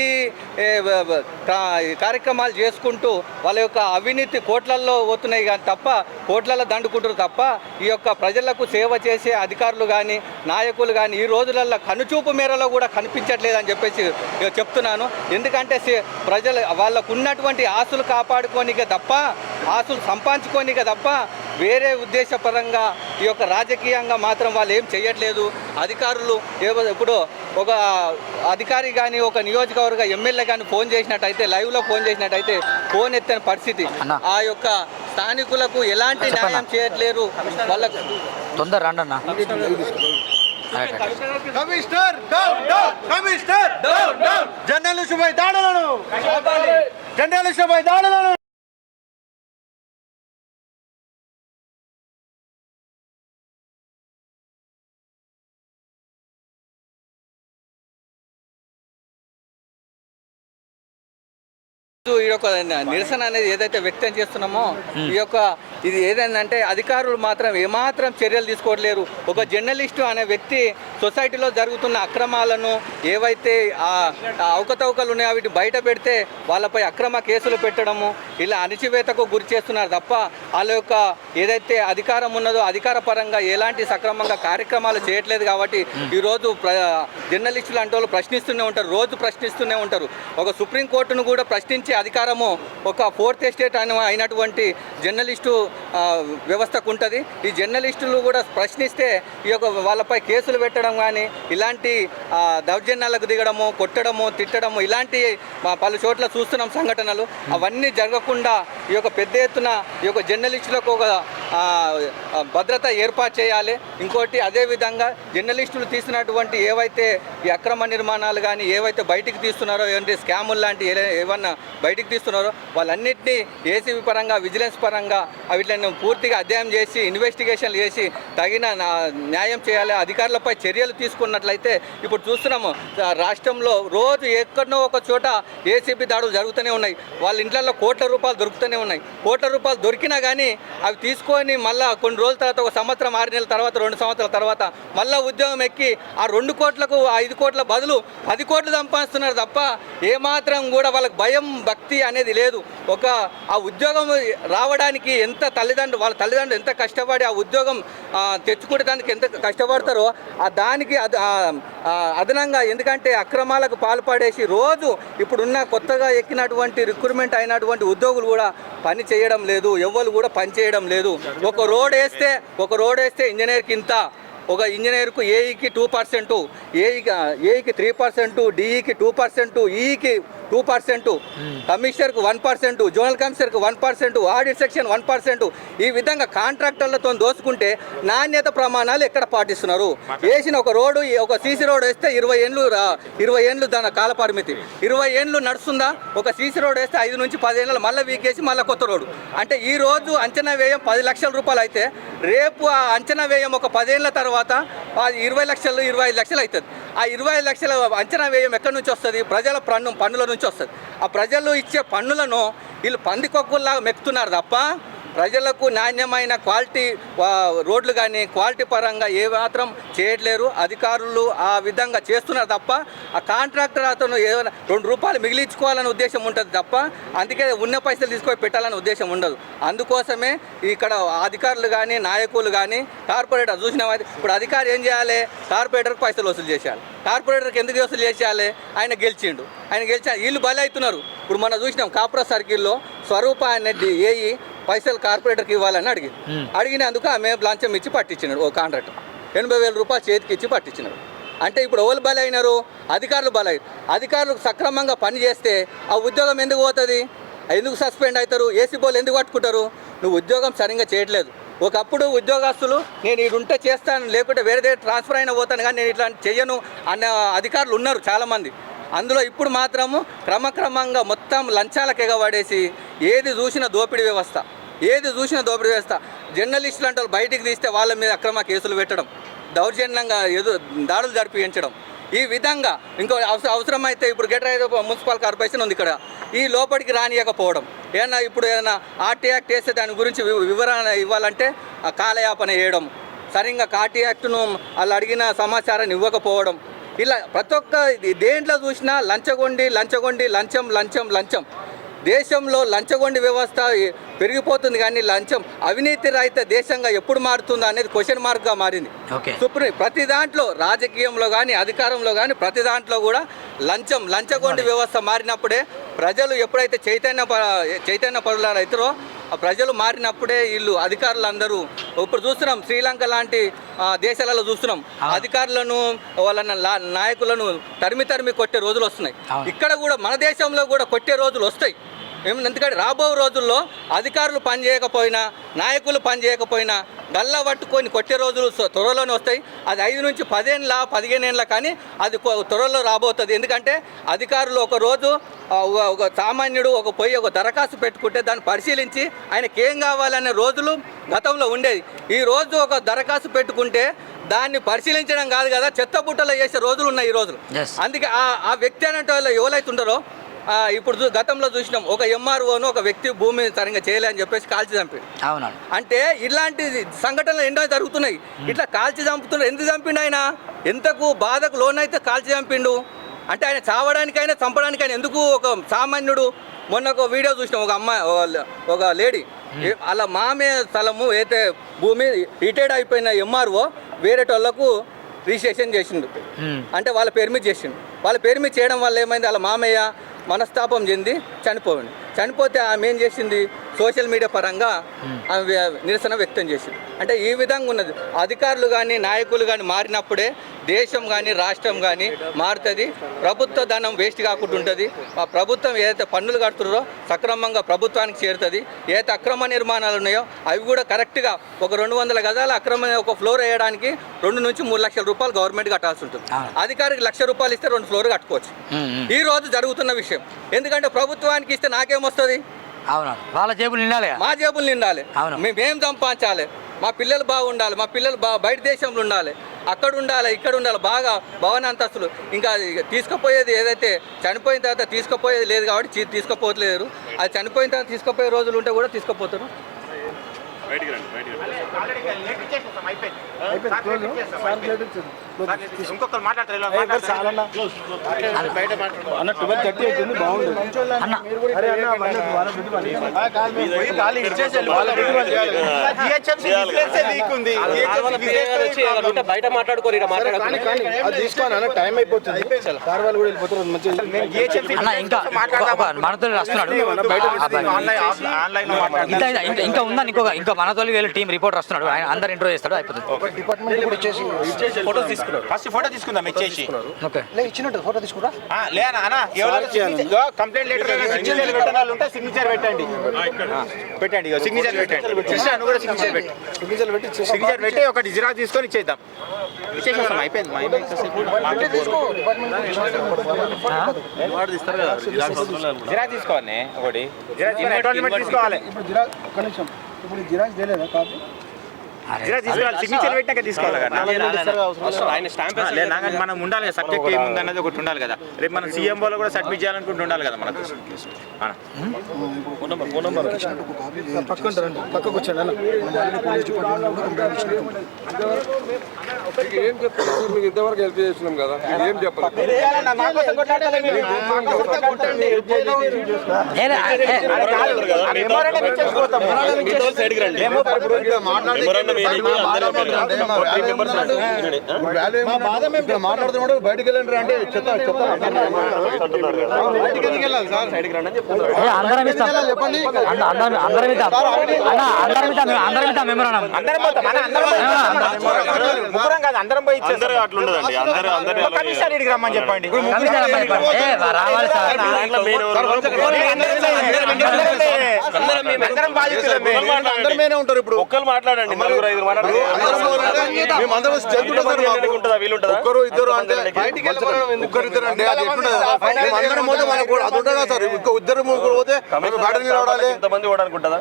కార్యక్రమాలు చేసుకుంటూ వాళ్ళ యొక్క అవినీతి కోట్లల్లో పోతున్నాయి కానీ తప్ప కోట్లలో దండుకుంటారు తప్ప ఈ యొక్క ప్రజలకు సేవ చేసే అధికారులు కానీ నాయకులు కానీ ఈ రోజులలో కనుచూపు మేరలో కూడా కనిపించట్లేదని చెప్పేసి చెప్తున్నాను. ఎందుకంటే ప్రజలు వాళ్ళకు ఉన్నటువంటి ఆస్తులు కాపాడుకోనికే తప్ప ఆస్తులు సంపాదించుకోనికే తప్ప వేరే ఉద్దేశపరంగా ఈ యొక్క రాజకీయంగా మాత్రం వాళ్ళు ఏం చేయట్లేదు. అధికారులు ఇప్పుడు ఒక అధికారి కానీ ఒక నియోజకవర్గ ఎమ్మెల్యే కానీ ఫోన్ చేసినట్టయితే లైవ్లో ఫోన్ చేసినట్టయితే ఫోన్ ఎత్తని పరిస్థితి. ఆ యొక్క స్థానికులకు ఎలాంటి న్యాయం చేయట్లేరు. వాళ్ళకు తొందర రండి అన్న. Commissioner down down, commissioner down down, జర్నలిస్టుపై దాడులను, జర్నలిస్టుపై దాడులను. ఈ యొక్క నిరసన అనేది ఏదైతే వ్యక్తం చేస్తున్నామో ఈ యొక్క ఇది ఏదైందంటే అధికారులు మాత్రం ఏమాత్రం చర్యలు తీసుకోవట్లేరు. ఒక జర్నలిస్టు అనే వ్యక్తి సొసైటీలో జరుగుతున్న అక్రమాలను ఏవైతే అవకతవకలు ఉన్నాయో వీటిని బయట పెడితే వాళ్ళపై అక్రమ కేసులు పెట్టడము ఇలా అణిచివేతకు గురి చేస్తున్నారు తప్ప వాళ్ళ యొక్క ఏదైతే అధికారం ఉన్నదో అధికార పరంగా ఎలాంటి సక్రమంగా కార్యక్రమాలు చేయట్లేదు. కాబట్టి ఈరోజు జర్నలిస్టులు అంటే వాళ్ళు ప్రశ్నిస్తూనే ఉంటారు, రోజు ప్రశ్నిస్తూనే ఉంటారు. ఒక సుప్రీంకోర్టును కూడా ప్రశ్నించే అధికారము ఒక 4th ఎస్టేట్ అయినటువంటి జర్నలిస్టు వ్యవస్థకు ఉంటుంది. ఈ జర్నలిస్టులు కూడా ప్రశ్నిస్తే ఈ యొక్క వాళ్ళపై కేసులు పెట్టడం కానీ ఇలాంటి దౌర్జన్యాలకు దిగడము, కొట్టడము, తిట్టడము ఇలాంటి పలు చోట్ల చూస్తున్నాం సంఘటనలు. అవన్నీ జరగకుండా ఈ యొక్క పెద్ద ఎత్తున ఈ యొక్క జర్నలిస్టులకు ఒక భద్రత ఏర్పాటు చేయాలి. ఇంకోటి అదేవిధంగా జర్నలిస్టులు తీసినటువంటి ఏవైతే ఈ అక్రమ నిర్మాణాలు కానీ ఏవైతే బయటికి తీస్తున్నారో ఏంటి స్కాములు లాంటి ఏమన్నా బయటికి తీస్తున్నారో వాళ్ళన్నింటినీ ఏసీబీ పరంగా విజిలెన్స్ పరంగా వీటిని పూర్తిగా అధ్యయనం చేసి ఇన్వెస్టిగేషన్లు చేసి తగిన న్యాయం చేయాలి, అధికారులపై చర్యలు తీసుకున్నట్లయితే ఇప్పుడు చూస్తున్నాము రాష్ట్రంలో రోజు ఎక్కడో ఒక చోట ఏసీబీ దాడులు జరుగుతూనే ఉన్నాయి. వాళ్ళ ఇంట్లలో కోట్ల రూపాయలు దొరుకుతూనే ఉన్నాయి. కోట్ల రూపాయలు దొరికినా కానీ అవి తీసుకొని మళ్ళీ కొన్ని రోజుల తర్వాత, ఒక సంవత్సరం 6 నెలల తర్వాత, 2 సంవత్సరాల తర్వాత మళ్ళీ ఉద్యోగం ఎక్కి ఆ 2 కోట్లకు 5 కోట్ల బదులు 10 కోట్లు సంపాదిస్తున్నారు తప్ప ఏమాత్రం కూడా వాళ్ళకి భయం భక్తి అనేది లేదు. ఆ ఉద్యోగం రావడానికి ఎంత వాళ్ళ తల్లిదండ్రులు ఎంత కష్టపడి ఆ ఉద్యోగం తెచ్చుకోవడానికి ఎంత కష్టపడతారో దానికి అదనంగా ఎందుకంటే అక్రమాలకు పాల్పడేసి రోజు ఇప్పుడున్న కొత్తగా ఎక్కినటువంటి రిక్రూట్మెంట్ అయినటువంటి ఉద్యోగులు కూడా పని చేయడం లేదు, ఎవ్వరు కూడా పని చేయడం లేదు. ఒక రోడ్ వేస్తే ఇంజనీర్కి ఇంత, ఒక ఇంజనీర్కు ఏఈకి 2%, ఏఈకి 3%, డిఈకి 2%, ఈఈకి 2%, కమిషనర్కు 1%, జోనల్ కమిషనర్కు 1%, ఆడిట్ సెక్షన్ 1%. ఈ విధంగా కాంట్రాక్టర్లతో దోసుకుంటే నాణ్యత ప్రమాణాలు ఎక్కడ పాటిస్తున్నారు? వేసిన ఒక రోడ్డు, ఒక సీసీ రోడ్ వేస్తే 20 ఏళ్ళు దాని కాల పరిమితి. 20 ఏళ్ళు నడుస్తుందా? ఒక సీసీ రోడ్ వేస్తే 5 నుంచి 10 ఏళ్ళు మళ్ళీ వీకేసి మళ్ళీ కొత్త రోడ్డు. అంటే ఈ రోజు అంచనా వ్యయం 10 లక్షల రూపాయలు అయితే రేపు ఆ అంచనా వ్యయం ఒక 10 ఏళ్ళ తర్వాత 20 లక్షలు 25 లక్షలు అవుతుంది. ఆ 25 లక్షల అంచనా వ్యయం ఎక్కడి నుంచి వస్తుంది? ప్రజల పన్నుల నుంచి వస్తుంది. ఆ ప్రజలు ఇచ్చే పన్నులను వీళ్ళు పందికొక్కుల్లాగా మెక్కుతున్నారు తప్ప ప్రజలకు నాణ్యమైన క్వాలిటీ రోడ్లు కానీ క్వాలిటీ పరంగా ఏ మాత్రం చేయట్లేరు. అధికారులు ఆ విధంగా చేస్తున్నారు తప్ప ఆ కాంట్రాక్టర్ అతను ఏదైనా 2 రూపాయలు మిగిలించుకోవాలనే ఉద్దేశం ఉంటుంది తప్ప అందుకే ఉన్న పైసలు తీసుకొని పెట్టాలనే ఉద్దేశం ఉండదు. అందుకోసమే ఇక్కడ అధికారులు కానీ నాయకులు కానీ కార్పొరేటర్ చూసిన ఇప్పుడు అధికారి ఏం చేయాలి? కార్పొరేటర్కి పైసలు వసూలు చేసేయాలి. కార్పొరేటర్కి ఎందుకు వసూలు చేసేయాలి? ఆయన గెలిచిండు, వీళ్ళు బలి అవుతున్నారు. ఇప్పుడు మనం చూసినాం కాపురా సర్కిల్లో స్వరూప అనేది ఏఈ పైసలు కార్పొరేటర్కి ఇవ్వాలని అడిగినందుకు ఆమె లంచం ఇచ్చి పట్టించినాడు. ఓ కాంట్రాక్టర్ 80,000 రూపాయలు చేతికి ఇచ్చి పట్టించినాడు. అంటే ఇప్పుడు ఎవరు బలైనారు? అధికారులు బలైనారు. అధికారులు సక్రమంగా పని చేస్తే ఆ ఉద్యోగం ఎందుకు పోతుంది? ఎందుకు సస్పెండ్ అవుతారు? ఏసీబోలు ఎందుకు పట్టుకుంటారు? నువ్వు ఉద్యోగం సరిగ్గా చేయట్లేదు. ఒకప్పుడు ఉద్యోగస్తులు నేను ఇది ఉంటే చేస్తాను, లేకుంటే వేరే దగ్గర ట్రాన్స్ఫర్ అయినా పోతాను, కానీ నేను ఇట్లా చెయ్యను అన్న అధికారులు ఉన్నారు చాలామంది. అందులో ఇప్పుడు మాత్రము క్రమక్రమంగా మొత్తం లంచాలకు ఎగబడేసి ఏది చూసిన దోపిడీ వ్యవస్థ. జర్నలిస్టులు అంటే బయటికి తీస్తే వాళ్ళ మీద అక్రమ కేసులు పెట్టడం, దౌర్జన్యంగా దాడులు జరిపించడం. ఈ విధంగా ఇంకో అవసరమైతే ఇప్పుడు గ్రేటర్ హైదరాబాద్ మున్సిపల్ కార్పొరేషన్ ఉంది ఇక్కడ, ఈ లోపలికి రానియకపోవడం. ఏదైనా ఆర్టీ యాక్ట్ వేస్తే దాని గురించి వివరణ ఇవ్వాలంటే కాలయాపన చేయడం, సరిగ్గా ఆర్టీ యాక్ట్ను వాళ్ళు అడిగిన సమాచారాన్ని ఇవ్వకపోవడం. ఇలా ప్రతి ఒక్క దేంట్లో చూసినా లంచం. దేశంలో లంచగొండి వ్యవస్థ పెరిగిపోతుంది, కానీ లంచం అవినీతి రహిత దేశంగా ఎప్పుడు మారుతుందో అనేది క్వశ్చన్ మార్క్గా మారింది. సుప్రీం ప్రతి దాంట్లో రాజకీయంలో కానీ అధికారంలో కానీ ప్రతి దాంట్లో కూడా లంచగొండి వ్యవస్థ మారినప్పుడే ప్రజలు ఎప్పుడైతే చైతన్య పరులవుతారో ఆ ప్రజలు మారినప్పుడే వీళ్ళు అధికారులందరూ ఇప్పుడు చూస్తున్నాం. శ్రీలంక లాంటి దేశాలలో చూస్తున్నాం అధికారులను వాళ్ళ నాయకులను తరిమి కొట్టే రోజులు వస్తున్నాయి. ఇక్కడ కూడా మన దేశంలో కూడా కొట్టే రోజులు వస్తాయి. ఎందుకంటే రాబో రోజుల్లో అధికారులు పనిచేయకపోయినా నాయకులు పనిచేయకపోయినా గల్లా పట్టుకొని కొట్టే రోజులు త్వరలోనే వస్తాయి. అది 5 నుంచి 15 ఏళ్ళ కానీ అది త్వరలో రాబోతుంది. ఎందుకంటే అధికారులు ఒక సామాన్యుడు ఒక దరఖాస్తు పెట్టుకుంటే దాన్ని పరిశీలించి ఆయనకి ఏం కావాలనే రోజులు గతంలో ఉండేది. ఈ రోజు ఒక దరఖాస్తు పెట్టుకుంటే దాన్ని పరిశీలించడం కాదు కదా, చెత్తబుట్టలో చేసే రోజులు ఉన్నాయి ఈ రోజులు. అందుకే ఆ వ్యక్తి అనేట వాళ్ళు ఎవరైతే ఉంటారో ఇప్పుడు గతంలో చూసినాం ఒక ఎంఆర్ఓను ఒక వ్యక్తి భూమి సరిగ్గా చేయలేదని చెప్పేసి కాల్చి చంపాడు. అవునండి. అంటే ఇలాంటి సంఘటనలు ఎన్నో జరుగుతున్నాయి. ఇట్లా కాల్చి చంపుతున్నారు. ఎందుకు చంపిండు ఆయన? ఎంతకు బాధకు లోనైతే కాల్చి చంపిండు అంటే ఆయన చావడానికైనా చంపడానికైనా ఎందుకు? ఒక సామాన్యుడు మొన్న ఒక వీడియో చూసినాం, ఒక అమ్మాయి ఒక లేడీ అలా మామే స్థలము అయితే భూమి రిటైర్డ్ అయిపోయిన ఎంఆర్ఓ వేరేటోళ్లకు రిజిస్ట్రేషన్ చేసిండు. అంటే వాళ్ళ పేరు మీద చేసిండు. వాళ్ళ పేరు మీద చేయడం వల్ల ఏమైంది? వాళ్ళ మామయ్య మనస్తాపం చెంది చనిపోతే ఆమె ఏం చేసింది, సోషల్ మీడియా పరంగా ఆమె నిరసన వ్యక్తం చేసింది. అంటే ఈ విధంగా ఉన్నది. అధికారులు కానీ నాయకులు కానీ మారినప్పుడే దేశం కానీ రాష్ట్రం కానీ మారుతుంది. ప్రభుత్వ ధనం వేస్ట్ కాకుండా ఉంటుంది. ఆ ప్రభుత్వం ఏదైతే పన్నులు కడుతున్నారో సక్రమంగా ప్రభుత్వానికి చేరుతుంది. ఏదైతే అక్రమ నిర్మాణాలు ఉన్నాయో అవి కూడా కరెక్ట్గా ఒక 200 గజాల అక్రమ ఒక ఫ్లోర్ వేయడానికి 2 నుంచి 3 లక్షల రూపాయలు గవర్నమెంట్ కట్టాల్సి ఉంటుంది. అధికారికి ₹1,00,000 ఇస్తే 2 ఫ్లోర్ కట్టుకోవచ్చు. ఈ రోజు జరుగుతున్న విషయం. ఎందుకంటే ప్రభుత్వానికి ఇస్తే నాకేమొస్తుంది, అవును, వాళ్ళ జేబులు నిండాలి, మా జేబులు నిండాలి, మేమేం సంపాదించాలి, మా పిల్లలు బాగుండాలి, మా పిల్లలు బయట దేశంలో ఉండాలి, అక్కడ ఉండాలి, ఇక్కడ ఉండాలి, బాగా భవన అంతస్తులు. ఇంకా తీసుకుపోయేది ఏదైతే చనిపోయిన తర్వాత తీసుకుపోయేది లేదు కాబట్టి తీసుకుపోవట్లేదు. అది చనిపోయిన తర్వాత తీసుకుపోయే రోజులు ఉంటే కూడా తీసుకుపోతారు. ఇంకొకరు మాట్లాడతారు అన్న 12:30 అవుతుంది, బాగుంది బయట మాట్లాడుకోరు, తీసుకోని అన్న, టైం అయిపోతుంది, సార్ వాళ్ళు కూడా వెళ్ళిపోతారు. అన్న ఇంకా మనతో వస్తున్నాడు, ఇంకా ఉందని ఇంకా మనతో వీళ్ళు టీం రిపోర్టర్ వస్తున్నాడు, ఆయన అందరు ఇంట్రో చేస్తాడు, అయిపోతుంది. ఫస్ట్ ఫోటో తీసుకుందాం ఇచ్చేసి. ఓకే, ఇచ్చినట్టు ఫోటో తీసుకురా. కంప్లైంట్ లెటర్ ఉంటే సిగ్నేచర్ పెట్టండి, పెట్టండి సిగ్నేచర్ పెట్టండి, కూడా సిగ్నేచర్ పెట్టి ఒకటి జిరాక్స్ తీసుకొని ఇచ్చేద్దాం. ఇచ్చేసేస్తాం, అయిపోయింది. జిరాక్స్ తీసుకోవాలి, ఒకటి జిరాక్స్ తీసుకోవాలి, ఇప్పుడు జిరాక్స్ చేయలేదా కాపీ? సిగ్నేచర్ పెట్టాక తీసుకోవాలి కదా. మనం ఉండాలి కదా, సబ్జెక్ట్ ఏముంది అన్నది ఒకటి ఉండాలి కదా. రేపు మనం సీఎంఓలో కూడా సబ్మిట్ చేయాలనుకుంటూ ఉండాలి కదా మనకు. పక్కకు వచ్చాడు అన్న. ఏం చెప్తారు సార్, మీకు ఇంతవరకు హెల్ప్ చేస్తున్నాం కదా, ఏం చెప్పాలి? మాట్లాడుతున్నాడు, బయటకు వెళ్ళండి అంటే అందరం ఇస్తాం, అందరం ఇద్దాం, అందరం ఇద్దాం మెమోరాండం. ముగ్గురం కాదు, అందరం పోయి కమిషనర్ ఇడికి రమ్మని చెప్పండి. రావాలి సార్, అందరం బాధితులమే, అందరమేనే ఉంటారు. ఇప్పుడు ఒక్కరు మాట్లాడండి, నలుగురు ఐదుగురు మాట్లాడండి. ఒక్కరు ఇద్దరు అంటే ఒక్కరు ఇద్దరు అంటే అది అందరం పోతే మనకు అది ఉంటుందా సార్? ఇంకో ఇద్దరు ముగ్గురు పోతే బయట నిలబడాలి, ఇంతమంది ఓడడానికి ఉంటుందా?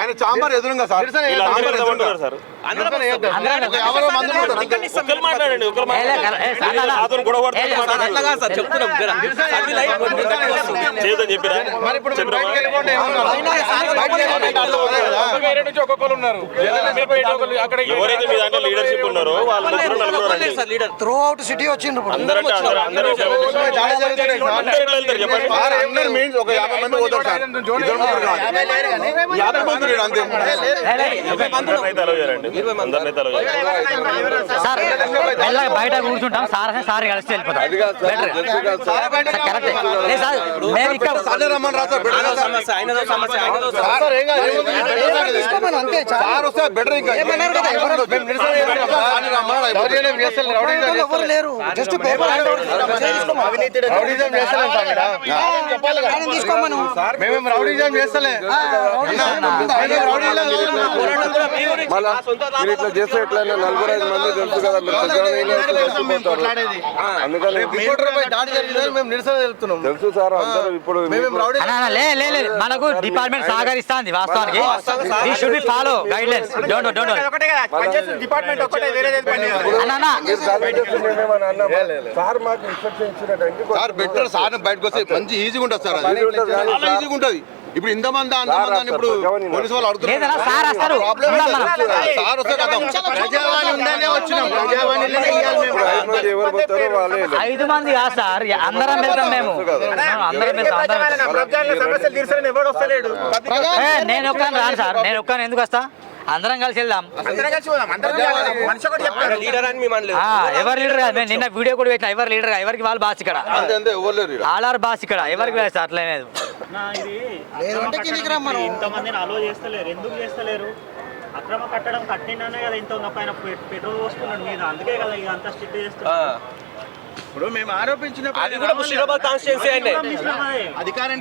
ఆయన చాంబర్ ఎదురుగా సార్, సార్ మాట్లాడండి, చేయదని చెప్పిరా? ఎవరైతే మీ దాంట్లో లీడర్షిప్ ఉన్నారో వాళ్ళు త్రూ అవుట్ సిటీ వచ్చిండ్రు. అందరూ అందరూ ఒక 50 మంది పోతారు సార్, ఇద్దరు ముగ్గురు కాదు. 50 మంది అంతే. సార్ మెల్లగా బయట కూర్చుంటాం, సార్ సార్ కలిసి వెళ్ళిపోతాం. మేమేం రౌడీజం చేస్తలే, మీరు ఇట్లా చేస్తే ఎట్లయినా 45 మంది తెలుసు కదా, మీరు అందుకని తెలుసు సార్. అందరూ ఇప్పుడు మనకు డిపార్ట్మెంట్ సహకరిస్తుంది వాస్తవానికి. We should be follow guidelines. Don't department ఒకటే, వేరేది పని సార్ మాకు ఇన్స్ట్రక్షన్ ఇచ్చినట్టు సార్ బెటర్ సార్ బయటకు వస్తే మంచి ఈజీగా ఉంటుంది సార్, అది చాలా ఈజీగా ఉంటుంది. ఇప్పుడు ఇంతమంది అంతమంది ఇప్పుడు పోలీసు వాళ్ళు అడుగుతున్నారు, సార్ వస్తారు, సార్ వస్తే కదా ప్రజావాణి ఉందనే వచ్చినాం, ప్రజావాణిలోనే ఎవరు పోతారో వాళ్ళే. 5 మంది కాదు సార్, అందరం వెళ్తాం మేము, అందరం వెళ్తాం. సమస్యలు తీర్చని ఎవరు వస్తలేడు. నేను ఒక్కని రాను సార్, నేను ఒక్కని ఎందుకు వస్తా? అందరం కలిసి వెళ్దాం. అందరం కలిసి పోదాం. అందరం కాదు, మనిషి ఒకటి చెప్తాడు. లీడర్ అని మేము అనలేదు. ఎవరు లీడర్ కాదు, నేను నిన్న వీడియో కూడా పెట్టిన. ఎవరు లీడర్ కాదు, ఎవరికి వాళ్ళు బాస్ ఇక్కడ, ఆలార్ బాస్ ఇక్కడ, ఎవరికి వేస్తా అట్లనేది. ఇంతమందిని అలో చేస్తలేరు, ఎందుకు చేస్తలేరు? అక్రమ కట్టడం కట్టిందనే కదా ఇంత ఉన్న పైన పెట్రోల్ పోసుకున్నాడు మీద, అందుకే కదా ఇక అంత స్ట్రిక్ట్ చేస్తున్నారు. ఇప్పుడు మేము ఆరోపించిన అది కూడా ముషీరాబాద్ కాన్స్టిట్యున్సీ అండి. అధికారం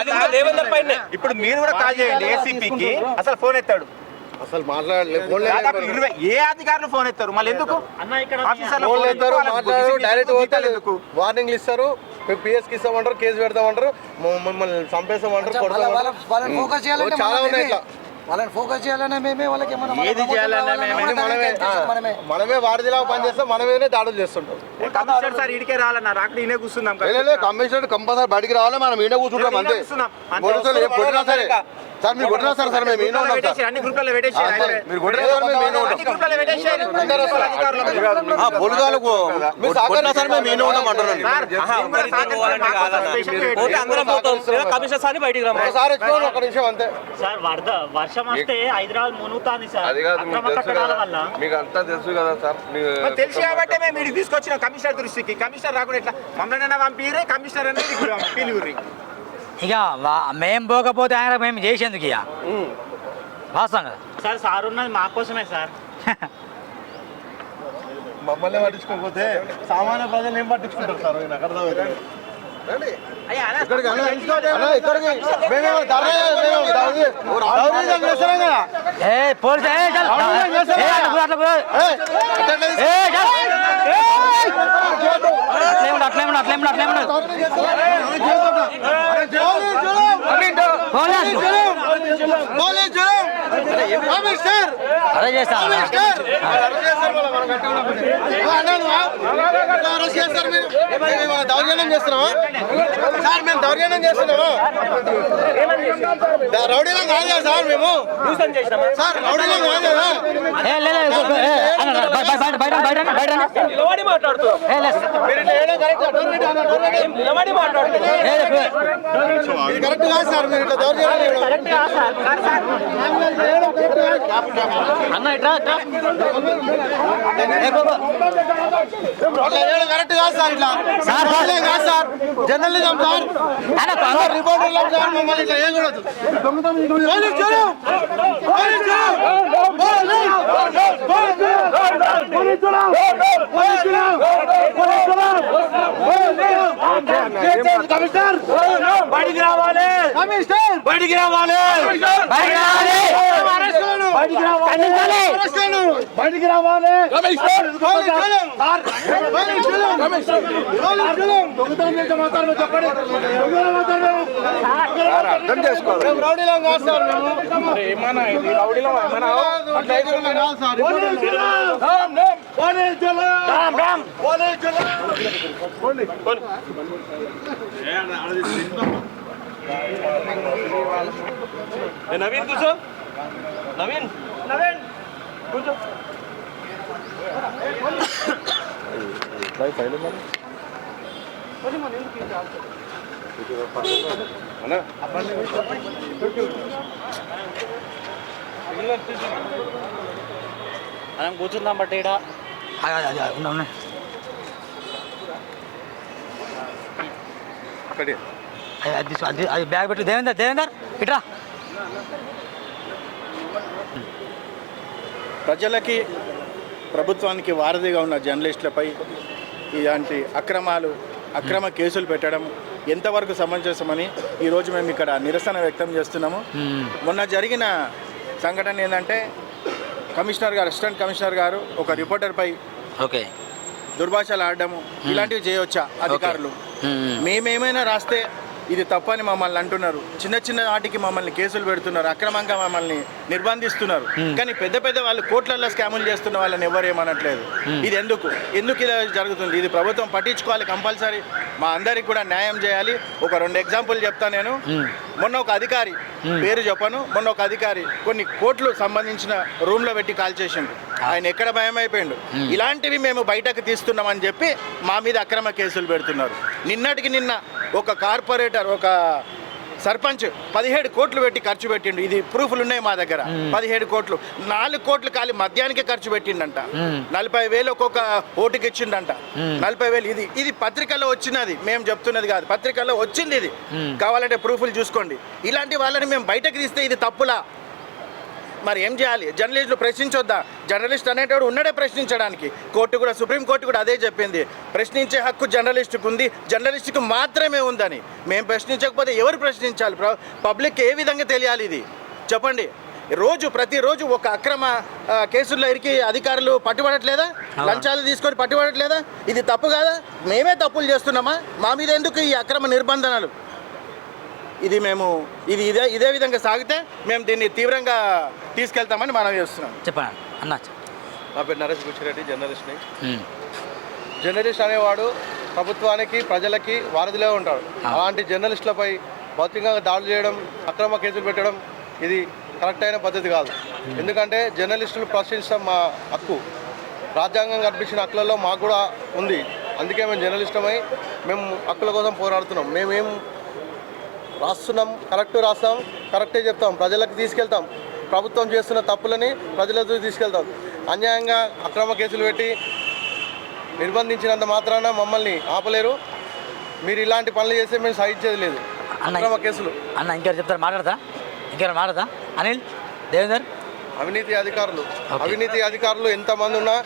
అది కూడా దేవేందర్ పైనే. ఇప్పుడు మీరు కూడా కాల్ చేయండి ఏసీపీకి, అసలు ఫోన్ ఎత్తాడు. అసలు మాట్లాడలేదు. దాదాపు 20 ఏ అధికారులు ఫోన్ ఎత్తారు, మళ్ళీ ఎందుకు అన్న ఇక్కడ ఆఫీసర్లు ఫోన్లు ఫోన్ ఎత్తారు, ఎందుకు? మాట్లాడారు, డైరెక్ట్ పోతారు, ఎందుకు? వార్నింగ్లు ఇస్తారు, పిఎస్కి ఇస్తామంటారు, కేసు పెడతామంటారు, మిమ్మల్ని చంపేస్తామంటారు, వాళ్ళని ఫోకస్ చేయాలంటే చాలా ఉన్నాయి ఇట్లా. వాళ్ళని ఫోకస్ చేయాలనే మేమే వాళ్ళకి ఏది చేయాలన్నా మనమే వారధిలా పనిచేస్తాం, మనమేనే దాడులు చేస్తుంటాం. కమిషనర్ సార్ ఇడికే రాలన్నారు, అక్కడ ఈయనే కూర్చుందాం. కమిషనర్ కంపల్సరీ బయటికి రావాలి, మనం ఈయన కూర్చుంటాం అంతే. పోలీసులు ఏం కొట్టినా సరే సార్, మీరు కొట్టినా సార్ సార్ మేము ఈయన ఉంటాం సార్. అన్ని గ్రూప్లలో పెట్టేసారు. మీరు కొట్టినా సార్ మేము ఈయన ఉంటాం. పోలీసు వాళ్ళకు మీరు సహకరినా సార్ మేము ఈయన ఉంటాం అంటున్నాను. కమిషనర్ సార్ బయటికి రమ్మ. సార్ వచ్చుకోండి ఒక్క నిమిషం అంతే. సార్ వర్షం వస్తే హైదరాబాద్ మునుగుతాంది సార్ అక్రమ కట్టడాల వల్ల. మీకు అంతా తెలుసు కదా సార్. తెలిసి కాబట్టి మేము ఇడికి తీసుకొచ్చిన కమిషనర్ దృష్టికి. కమిషనర్ రాకుండా ఎట్లా మమ్మల్ని పంపిరే, కమిషనర్ అనేది పిలువురి. ఇక మేము పోకపోతే ఆయన మేము చేసేందుకు ఇక వాస్తవం కదా సార్ ఉన్నది మా కోసమే సార్. మమ్మల్ని పట్టించుకోకపోతే సామాన్య ప్రజలు ఏం పట్టించుకుంటారు సార్? నాకు అర్థమవుతుంది. ఏ పోలీసు అదే చేస్తాను. దౌర్జన్యం చేస్తున్నావా సార్? మేము దౌర్జన్యం చేస్తున్నావా? రౌడీలో కాదు కదా సార్ మేము. సార్ రౌడీలో కాదు కదా. నిలబడి మాట్లాడుతూ కరెక్ట్ కాదు సార్, మీరు ఇట్లా దౌర్జన్యం అన్న ఇట్లా కరెక్ట్ కాదు సార్. ఇట్లా సార్ కాదు sir, journalism sir, reporter sir, మమ్మల్ని ఇట్లా చేయకూడదు. కమిషనర్ బయటికి రావాలి, కమిషనర్ బయటికి రావాలి, బయటికి రావాలి. అర్థం చేసుకోవాలి. రౌడీలో కాదు సార్, ఏమన్నా రౌడీలో ఏమన్నా నవీన్ కూర్చో. నవీన్ కూర్చో. మనం కూర్చుందాం బట్ ఇక్కడ అది బ్యాగ్ పెట్టు. దేవేందర్ ఇట్రా. ప్రజలకి ప్రభుత్వానికి వారధిగా ఉన్న జర్నలిస్టులపై ఇలాంటి అక్రమ కేసులు పెట్టడం ఎంతవరకు సమంజసమని ఈరోజు మేము ఇక్కడ నిరసన వ్యక్తం చేస్తున్నాము. మొన్న జరిగిన సంఘటన ఏంటంటే అసిస్టెంట్ కమిషనర్ గారు ఒక రిపోర్టర్పై దుర్భాషలు ఆడడము ఇలాంటివి చేయవచ్చా అధికారులు? మేమేమైనా రాస్తే ఇది తప్పని మమ్మల్ని అంటున్నారు. చిన్న వాటికి మమ్మల్ని కేసులు పెడుతున్నారు, అక్రమంగా మమ్మల్ని నిర్బంధిస్తున్నారు. కానీ పెద్ద వాళ్ళు కోట్లల్లో స్కాములు చేస్తున్న వాళ్ళని ఎవరు ఏమనట్లేదు. ఇది ఎందుకు ఇలా జరుగుతుంది? ఇది ప్రభుత్వం పట్టించుకోవాలి. కంపల్సరీ మా అందరికి కూడా న్యాయం చేయాలి. ఒక 2 ఎగ్జాంపుల్ చెప్తాను నేను. మొన్న ఒక అధికారి, పేరు చెప్పను, మొన్న ఒక అధికారి కొన్ని కోట్లు సంబంధించిన రూమ్లో పెట్టి కాల్ చేసిండు. ఆయన ఎక్కడ భయమైపోయిండు. ఇలాంటివి మేము బయటకు తీస్తున్నామని చెప్పి మా మీద అక్రమ కేసులు పెడుతున్నారు. నిన్న ఒక కార్పొరేటర్, ఒక సర్పంచ్ 17 కోట్లు పెట్టి ఖర్చు పెట్టిండు. ఇది ప్రూఫ్లు ఉన్నాయి మా దగ్గర. 17 కోట్లు, 4 కోట్లు ఖాళీ మద్యానికే ఖర్చు పెట్టిండంట. 40,000 ఒక్కొక్క ఓటుకి ఇచ్చిండంట. 40,000 ఇది పత్రికల్లో వచ్చినది, మేము చెప్తున్నది కాదు, పత్రికల్లో వచ్చింది. ఇది కావాలంటే ప్రూఫ్లు చూసుకోండి. ఇలాంటి వాళ్ళని మేము బయటకు తీస్తే ఇది తప్పులా? మరి ఏం చేయాలి? జర్నలిస్టులు ప్రశ్నించొద్దా? జర్నలిస్ట్ అనేటోడు ఉన్నాడే ప్రశ్నించడానికి. కోర్టు కూడా, సుప్రీంకోర్టు కూడా అదే చెప్పింది, ప్రశ్నించే హక్కు జర్నలిస్టుకు ఉంది, జర్నలిస్టుకు మాత్రమే ఉందని. మేము ప్రశ్నించకపోతే ఎవరు ప్రశ్నించాలి? పబ్లిక్ ఏ విధంగా తెలియాలి ఇది చెప్పండి? ప్రతిరోజు ఒక అక్రమ కేసుల్లో ఇరికి అధికారులు పట్టుబడట్లేదా? లంచాలు తీసుకొని పట్టుబడట్లేదా? ఇది తప్పు కాదా? మేమే తప్పులు చేస్తున్నామా? మా మీద ఎందుకు ఈ అక్రమ నిర్బంధనలు? ఇదే విధంగా సాగితే మేము దీన్ని తీవ్రంగా తీసుకెళ్తామని మనం చేస్తున్నాం. చెప్పండి అన్న. నా పేరు నరేష్ బుచ్చిరెడ్డి, జర్నలిస్ట్ని. జర్నలిస్ట్ అనేవాడు ప్రభుత్వానికి, ప్రజలకి వారధిలో ఉంటాడు. అలాంటి జర్నలిస్టులపై భౌతికంగా దాడులు చేయడం, అక్రమ కేసులు పెట్టడం ఇది కరెక్ట్ అయిన పద్ధతి కాదు. ఎందుకంటే జర్నలిస్టులు ప్రశ్నించడం మా హక్కు, రాజ్యాంగం కల్పించిన హక్కులలో మాకు కూడా ఉంది. అందుకే మేము జర్నలిస్టులమై మేము హక్కుల కోసం పోరాడుతున్నాం. మేమేం రాస్తున్నాం, రాస్తాం, కరెక్టే చెప్తాం, ప్రజలకు తీసుకెళ్తాం. ప్రభుత్వం చేస్తున్న తప్పులని ప్రజలతో తీసుకెళ్తాం. అన్యాయంగా అక్రమ కేసులు పెట్టి నిర్బంధించినంత మాత్రాన మమ్మల్ని ఆపలేరు. మీరు ఇలాంటి పనులు చేస్తే మేము సహించేది లేదు. అక్రమ కేసులు అన్న ఇంకెవరు చెప్తారు? మాట్లాడతా అనిల్, దేవేందర్. అవినీతి అధికారులు ఎంతమంది ఉన్నా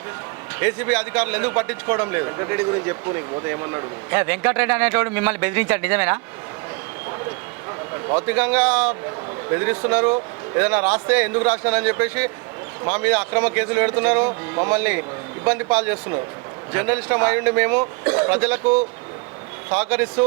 ఏసీబీ అధికారులు ఎందుకు పట్టించుకోవడం లేదు? వెంకటరెడ్డి గురించి చెప్పు, నీకు పోతే ఏమన్నాడు? వెంకటరెడ్డి అనేటోడు మిమ్మల్ని బెదిరించాడు, నిజమేనా? భౌతికంగా బెదిరిస్తున్నారు. ఏదైనా రాస్తే ఎందుకు రాసినానని చెప్పేసి మా మీద అక్రమ కేసులు పెడుతున్నారు, మమ్మల్ని ఇబ్బంది పాలు చేస్తున్నారు. జర్నలిస్టం అయ్యుండి మేము ప్రజలకు సహకరిస్తూ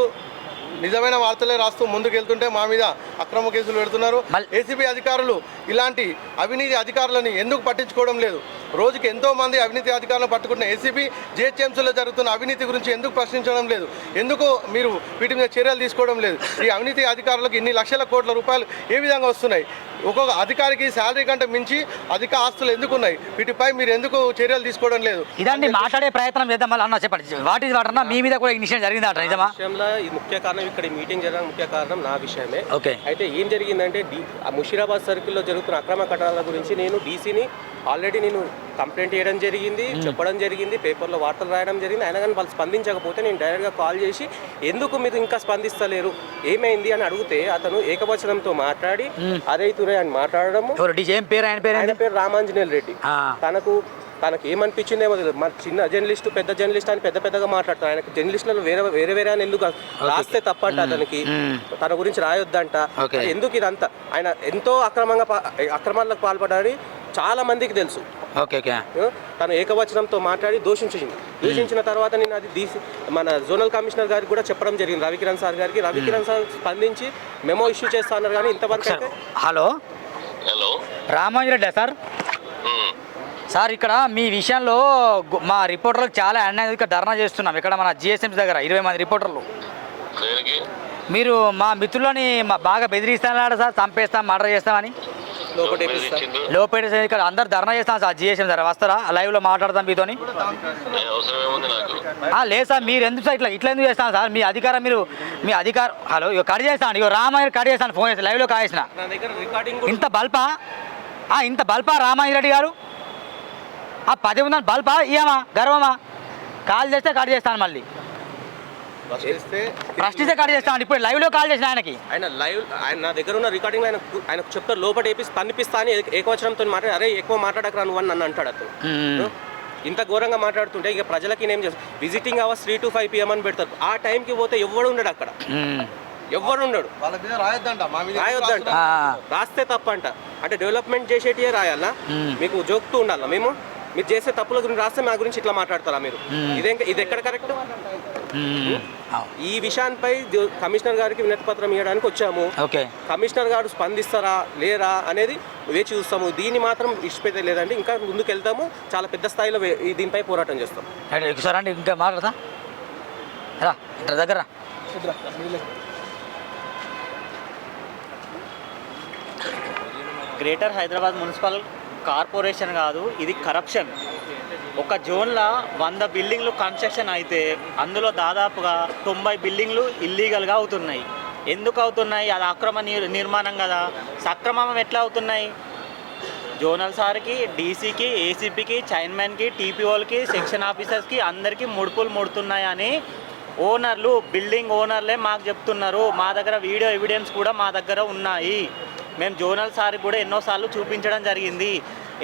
నిజమైన వార్తలే రాస్తూ ముందుకెళ్తుంటే మా మీద అక్రమ కేసులు పెడుతున్నారు. ఏసీబీ అధికారులు ఇలాంటి అవినీతి అధికారులని ఎందుకు పట్టించుకోవడం లేదు? రోజుకి ఎంతోమంది అవినీతి అధికారులను పట్టుకుంటున్న ఏసీబీ జిహెచ్ఎంసీలో జరుగుతున్న అవినీతి గురించి ఎందుకు ప్రశ్నించడం లేదు? ఎందుకు మీరు వీటి మీద చర్యలు తీసుకోవడం లేదు? ఈ అవినీతి అధికారులకు ఇన్ని లక్షల కోట్ల రూపాయలు ఏ విధంగా వస్తున్నాయి? ఒక్కొక్క అధికారికి శాలరీ కంటే మించి అధిక ఆస్తులు ఎందుకున్నాయి? వీటిపై మీరు ఎందుకు చర్యలు తీసుకోవడం లేదు? ఇదండి మాట్లాడే ప్రయత్నం చేద్దాం. మళ్ళీ అన్న చెప్పండి, వాటి వాటన్నా మీ మీద కూడా ఇనిషియేట్ జరిగిందట, నిజమా? విషయంలో ఈ ముఖ్య కారణం, ఇక్కడ మీటింగ్ జరగడానికి ముఖ్య కారణం నా విషయమే. ఓకే. అయితే ఏం జరిగిందంటే ముషీరాబాద్ సర్కిల్లో జరుగుతున్న అక్రమ కట్టడాల గురించి నేను డీసీని ఆల్రెడీ కంప్లైంట్ చేయడం జరిగింది, చెప్పడం జరిగింది, పేపర్లో వార్తలు రాయడం జరిగింది. అయినా కానీ వాళ్ళు స్పందించకపోతే నేను డైరెక్ట్గా కాల్ చేసి ఎందుకు మీరు ఇంకా స్పందిస్తలేరు, ఏమైంది అని అడిగితే అతను ఏకవచనంతో మాట్లాడి అదైతురే అని మాట్లాడడము. ఆయన పేరు రామాంజనేయులు రెడ్డి. తనకు ఏమనిపించిందేమో తెలియదు. మన చిన్న జర్నలిస్ట్, పెద్ద జర్నలిస్ట్ అని పెద్దగా మాట్లాడతారు. ఆయనకు జర్నలిస్టులను వేరే అని ఎందుకు రాస్తే తప్పంట, అతనికి తన గురించి రాయొద్దంట. ఎందుకు ఇదంతా? ఆయన ఎంతో అక్రమాలకు పాల్పడాలని చాలా మందికి తెలుసు. తను ఏకవచనంతో మాట్లాడి దూషించిన తర్వాత నేను అది మన జోనల్ కమిషనర్ గారికి కూడా చెప్పడం జరిగింది, రవికిరణ్ సార్ గారికి. రవికిరణ్ సార్ స్పందించి మెమో ఇష్యూ చేస్తా అన్నారు. కానీ ఇంతవరకు అయితే హలో రామాంజరెడ్డి సార్, ఇక్కడ మీ విషయంలో మా రిపోర్టర్లు చాలా అన్యాయంగా ధర్నా చేస్తున్నాం. ఇక్కడ మన జిఎస్ఎంసీ దగ్గర 20 మంది రిపోర్టర్లు. మీరు మా మిత్రులని బాగా బెదిరిస్తాను సార్, చంపేస్తాం, మర్డర్ చేస్తామని. లోపేట ఇక్కడ అందరు ధర్నా చేస్తాం సార్, జిఎస్ఎం సార్ వస్తారా? లైవ్లో మాట్లాడతాం మీతోని. లేదు సార్, మీరు ఎందుకు సార్ ఇట్లా ఎందుకు చేస్తాను సార్? మీ అధికారం హలో కట్ చేస్తాను, ఇగో రామాయణ కట్ చేస్తాను, ఫోన్ చేస్తాను, లైవ్లో కాయేసిన. ఇంత బల్పా రామాయణ గారు? 10 ఉందని బల్పా ఇయమా గర్వమా? కాల్ చేస్తే కట్ చేస్తాను, మళ్ళీ ప్రశ్నిస్తే కట్ చేస్తాను. ఇప్పుడు లైవ్లో కాల్ చేసిన ఆయన నా దగ్గర ఉన్న రికార్డింగ్ ఆయన చెప్తారు, లోపల పనిపిస్తా అని ఏకవచనంతో మాట్లాడి, అరే ఎక్కువ మాట్లాడకరా నువ్వు అని నన్ను అంటాడు అతను. ఇంత ఘోరంగా మాట్లాడుతుంటే ఇక ప్రజలకి ఏం చేస్తారు? విజిటింగ్ అవర్స్ 3 to 5 PM అని పెడతారు. ఆ టైంకి పోతే ఎవడు ఉండడు అక్కడ, ఎవరు ఉండడు. రాయొద్దంట, రాస్తే తప్పంట. అంటే డెవలప్మెంట్ చేసేటివే రాయాలా? మీకు జోక్తూ ఉండాలా? మీరు చేసే తప్పుల గురించి రాస్తే మా గురించి ఇట్లా మాట్లాడతారా మీరు? ఇది ఎక్కడ కరెక్ట్? ఈ విషయాన్పై కమిషనర్ గారికి వినతి పత్రం ఇవ్వడానికి వచ్చాము. కమిషనర్ గారు స్పందిస్తారా లేరా అనేది వేచి చూస్తాము. దీన్ని మాత్రం ఇష్టపైతే లేదండి, ఇంకా ముందుకు వెళ్తాము. చాలా పెద్ద స్థాయిలో దీనిపై పోరాటం చేస్తాం. ఇంకా మాట్లాడతా దగ్గర గ్రేటర్ హైదరాబాద్ మున్సిపల్ కార్పొరేషన్ కాదు, ఇది కరప్షన్. ఒక జోన్లో 100 బిల్డింగ్లు కన్స్ట్రక్షన్ అయితే అందులో దాదాపుగా 90 బిల్డింగ్లు ఇల్లీగల్గా అవుతున్నాయి. ఎందుకు అవుతున్నాయి? అది అక్రమ నిర్మాణం కదా. సక్రమం ఎట్లా అవుతున్నాయి? జోనల్ సార్కి, డీసీకి, ఏసీపీకి, చైర్మన్కి, టీపీఓలకి, సెక్షన్ ఆఫీసర్స్కి అందరికీ ముడుపులు ముడుతున్నాయని ఓనర్లు, బిల్డింగ్ ఓనర్లే మాకు చెప్తున్నారు. మా దగ్గర వీడియో ఎవిడెన్స్ కూడా మా దగ్గర ఉన్నాయి. మేము జోనల్ సార్కి కూడా ఎన్నోసార్లు చూపించడం జరిగింది.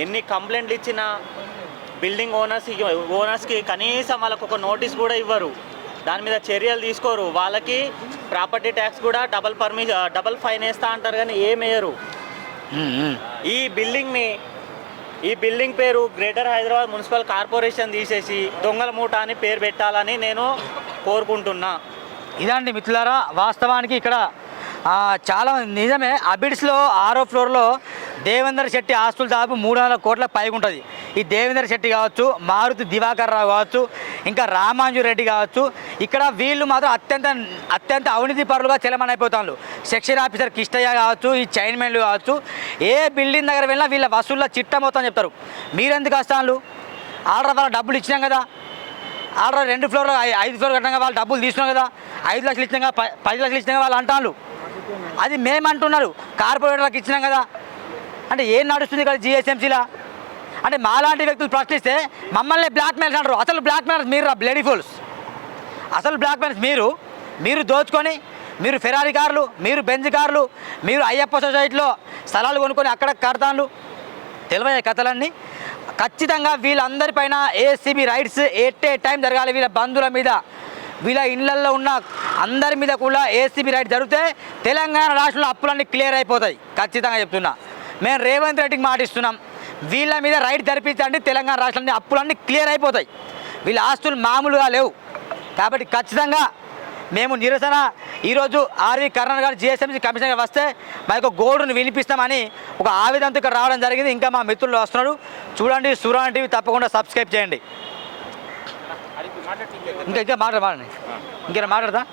ఎన్ని కంప్లైంట్లు ఇచ్చినా బిల్డింగ్ ఓనర్స్కి కనీసం వాళ్ళకు ఒక నోటీస్ కూడా ఇవ్వరు, దాని మీద చర్యలు తీసుకోరు. వాళ్ళకి ప్రాపర్టీ ట్యాక్స్ కూడా డబల్ ఫైన్ వేస్తా అంటారు కానీ ఏం వేయరు. ఈ బిల్డింగ్ పేరు గ్రేటర్ హైదరాబాద్ మున్సిపల్ కార్పొరేషన్ తీసేసి దొంగల మూట అని పేరు పెట్టాలని నేను కోరుకుంటున్నా. ఇదండి మిత్రులారా, వాస్తవానికి ఇక్కడ చాలా నిజమే. అబిడ్స్లో 6వ ఫ్లోర్లో దేవేందర్ శెట్టి ఆస్తులు దాదాపు 300 కోట్ల పైగా ఉంటుంది. ఈ దేవేందర్ శెట్టి కావచ్చు, మారుతి దివాకర్ రావు కావచ్చు, ఇంకా రామాంజు రెడ్డి కావచ్చు, ఇక్కడ వీళ్ళు మాత్రం అత్యంత అవినీతి పరులుగా చెలమనైపోతారు. సెక్షన్ ఆఫీసర్ కిష్టయ్య కావచ్చు, ఈ చైర్మన్లు కావచ్చు, ఏ బిల్డింగ్ దగ్గర వెళ్ళినా వీళ్ళ వసూళ్ళ చిట్ట మొత్తం చెప్తారు. మీరెందుకు వస్తాను? ఆల్రెడీ వాళ్ళ డబ్బులు ఇచ్చినాం కదా, ఆల్రెడీ 2 ఫ్లోర్లు 5 ఫ్లోర్ కట్టినాక వాళ్ళు డబ్బులు తీసుకున్నాం కదా, 5 లక్షలు ఇచ్చినాక 10 లక్షలు ఇచ్చినాక వాళ్ళు అంటారు. అది మేము అంటున్నారు, కార్పొరేటర్లకు ఇచ్చినాం కదా. అంటే ఏం నడుస్తుంది ఇక్కడ జిహెచ్ఎంసీలా? అంటే మాలాంటి వ్యక్తులు ప్రశ్నిస్తే మమ్మల్ని బ్లాక్మెయిల్స్ అంటారు. అసలు బ్లాక్మెయిల్స్ మీరు బ్లడీ ఫూల్స్. అసలు బ్లాక్మెయిల్స్ మీరు దోచుకొని, మీరు ఫెరారీ కార్లు, మీరు బెంజ్ కార్లు, మీరు అయ్యప్ప సొసైటీలో స్థలాలు కొనుక్కొని అక్కడ కడతాను. తెలివయ్యే కథలన్నీ. ఖచ్చితంగా వీళ్ళందరిపైన ACB raids at a time జరగాలి. వీళ్ళ బంధువుల మీద, వీళ్ళ ఇళ్లల్లో ఉన్న అందరి మీద కూడా ఏసీబీ రైడ్ జరిగితే తెలంగాణ రాష్ట్రంలో అప్పులన్నీ క్లియర్ అయిపోతాయి. ఖచ్చితంగా చెప్తున్నా. మేము రేవంత్ రెడ్డికి మాటిస్తున్నాం, వీళ్ళ మీద రైడ్ జరిపించండి, తెలంగాణ రాష్ట్రంలో అప్పులన్నీ క్లియర్ అయిపోతాయి. వీళ్ళ ఆస్తులు మామూలుగా లేవు. కాబట్టి ఖచ్చితంగా మేము నిరసన ఈరోజు ఆర్వి కర్ణన్ గారు జిహెచ్ఎంసీ కమిషనర్ వస్తే మా యొక్క గోడును వినిపిస్తామని ఒక ఆవేదనతో ఇక్కడ రావడం జరిగింది. ఇంకా మా మిత్రులు వస్తున్నారు. చూడండి, సురాన్ టీవీ తప్పకుండా సబ్స్క్రైబ్ చేయండి. ఇంకా మాట్లాడండి. ఇంకేమైనా మాట్లాడదా?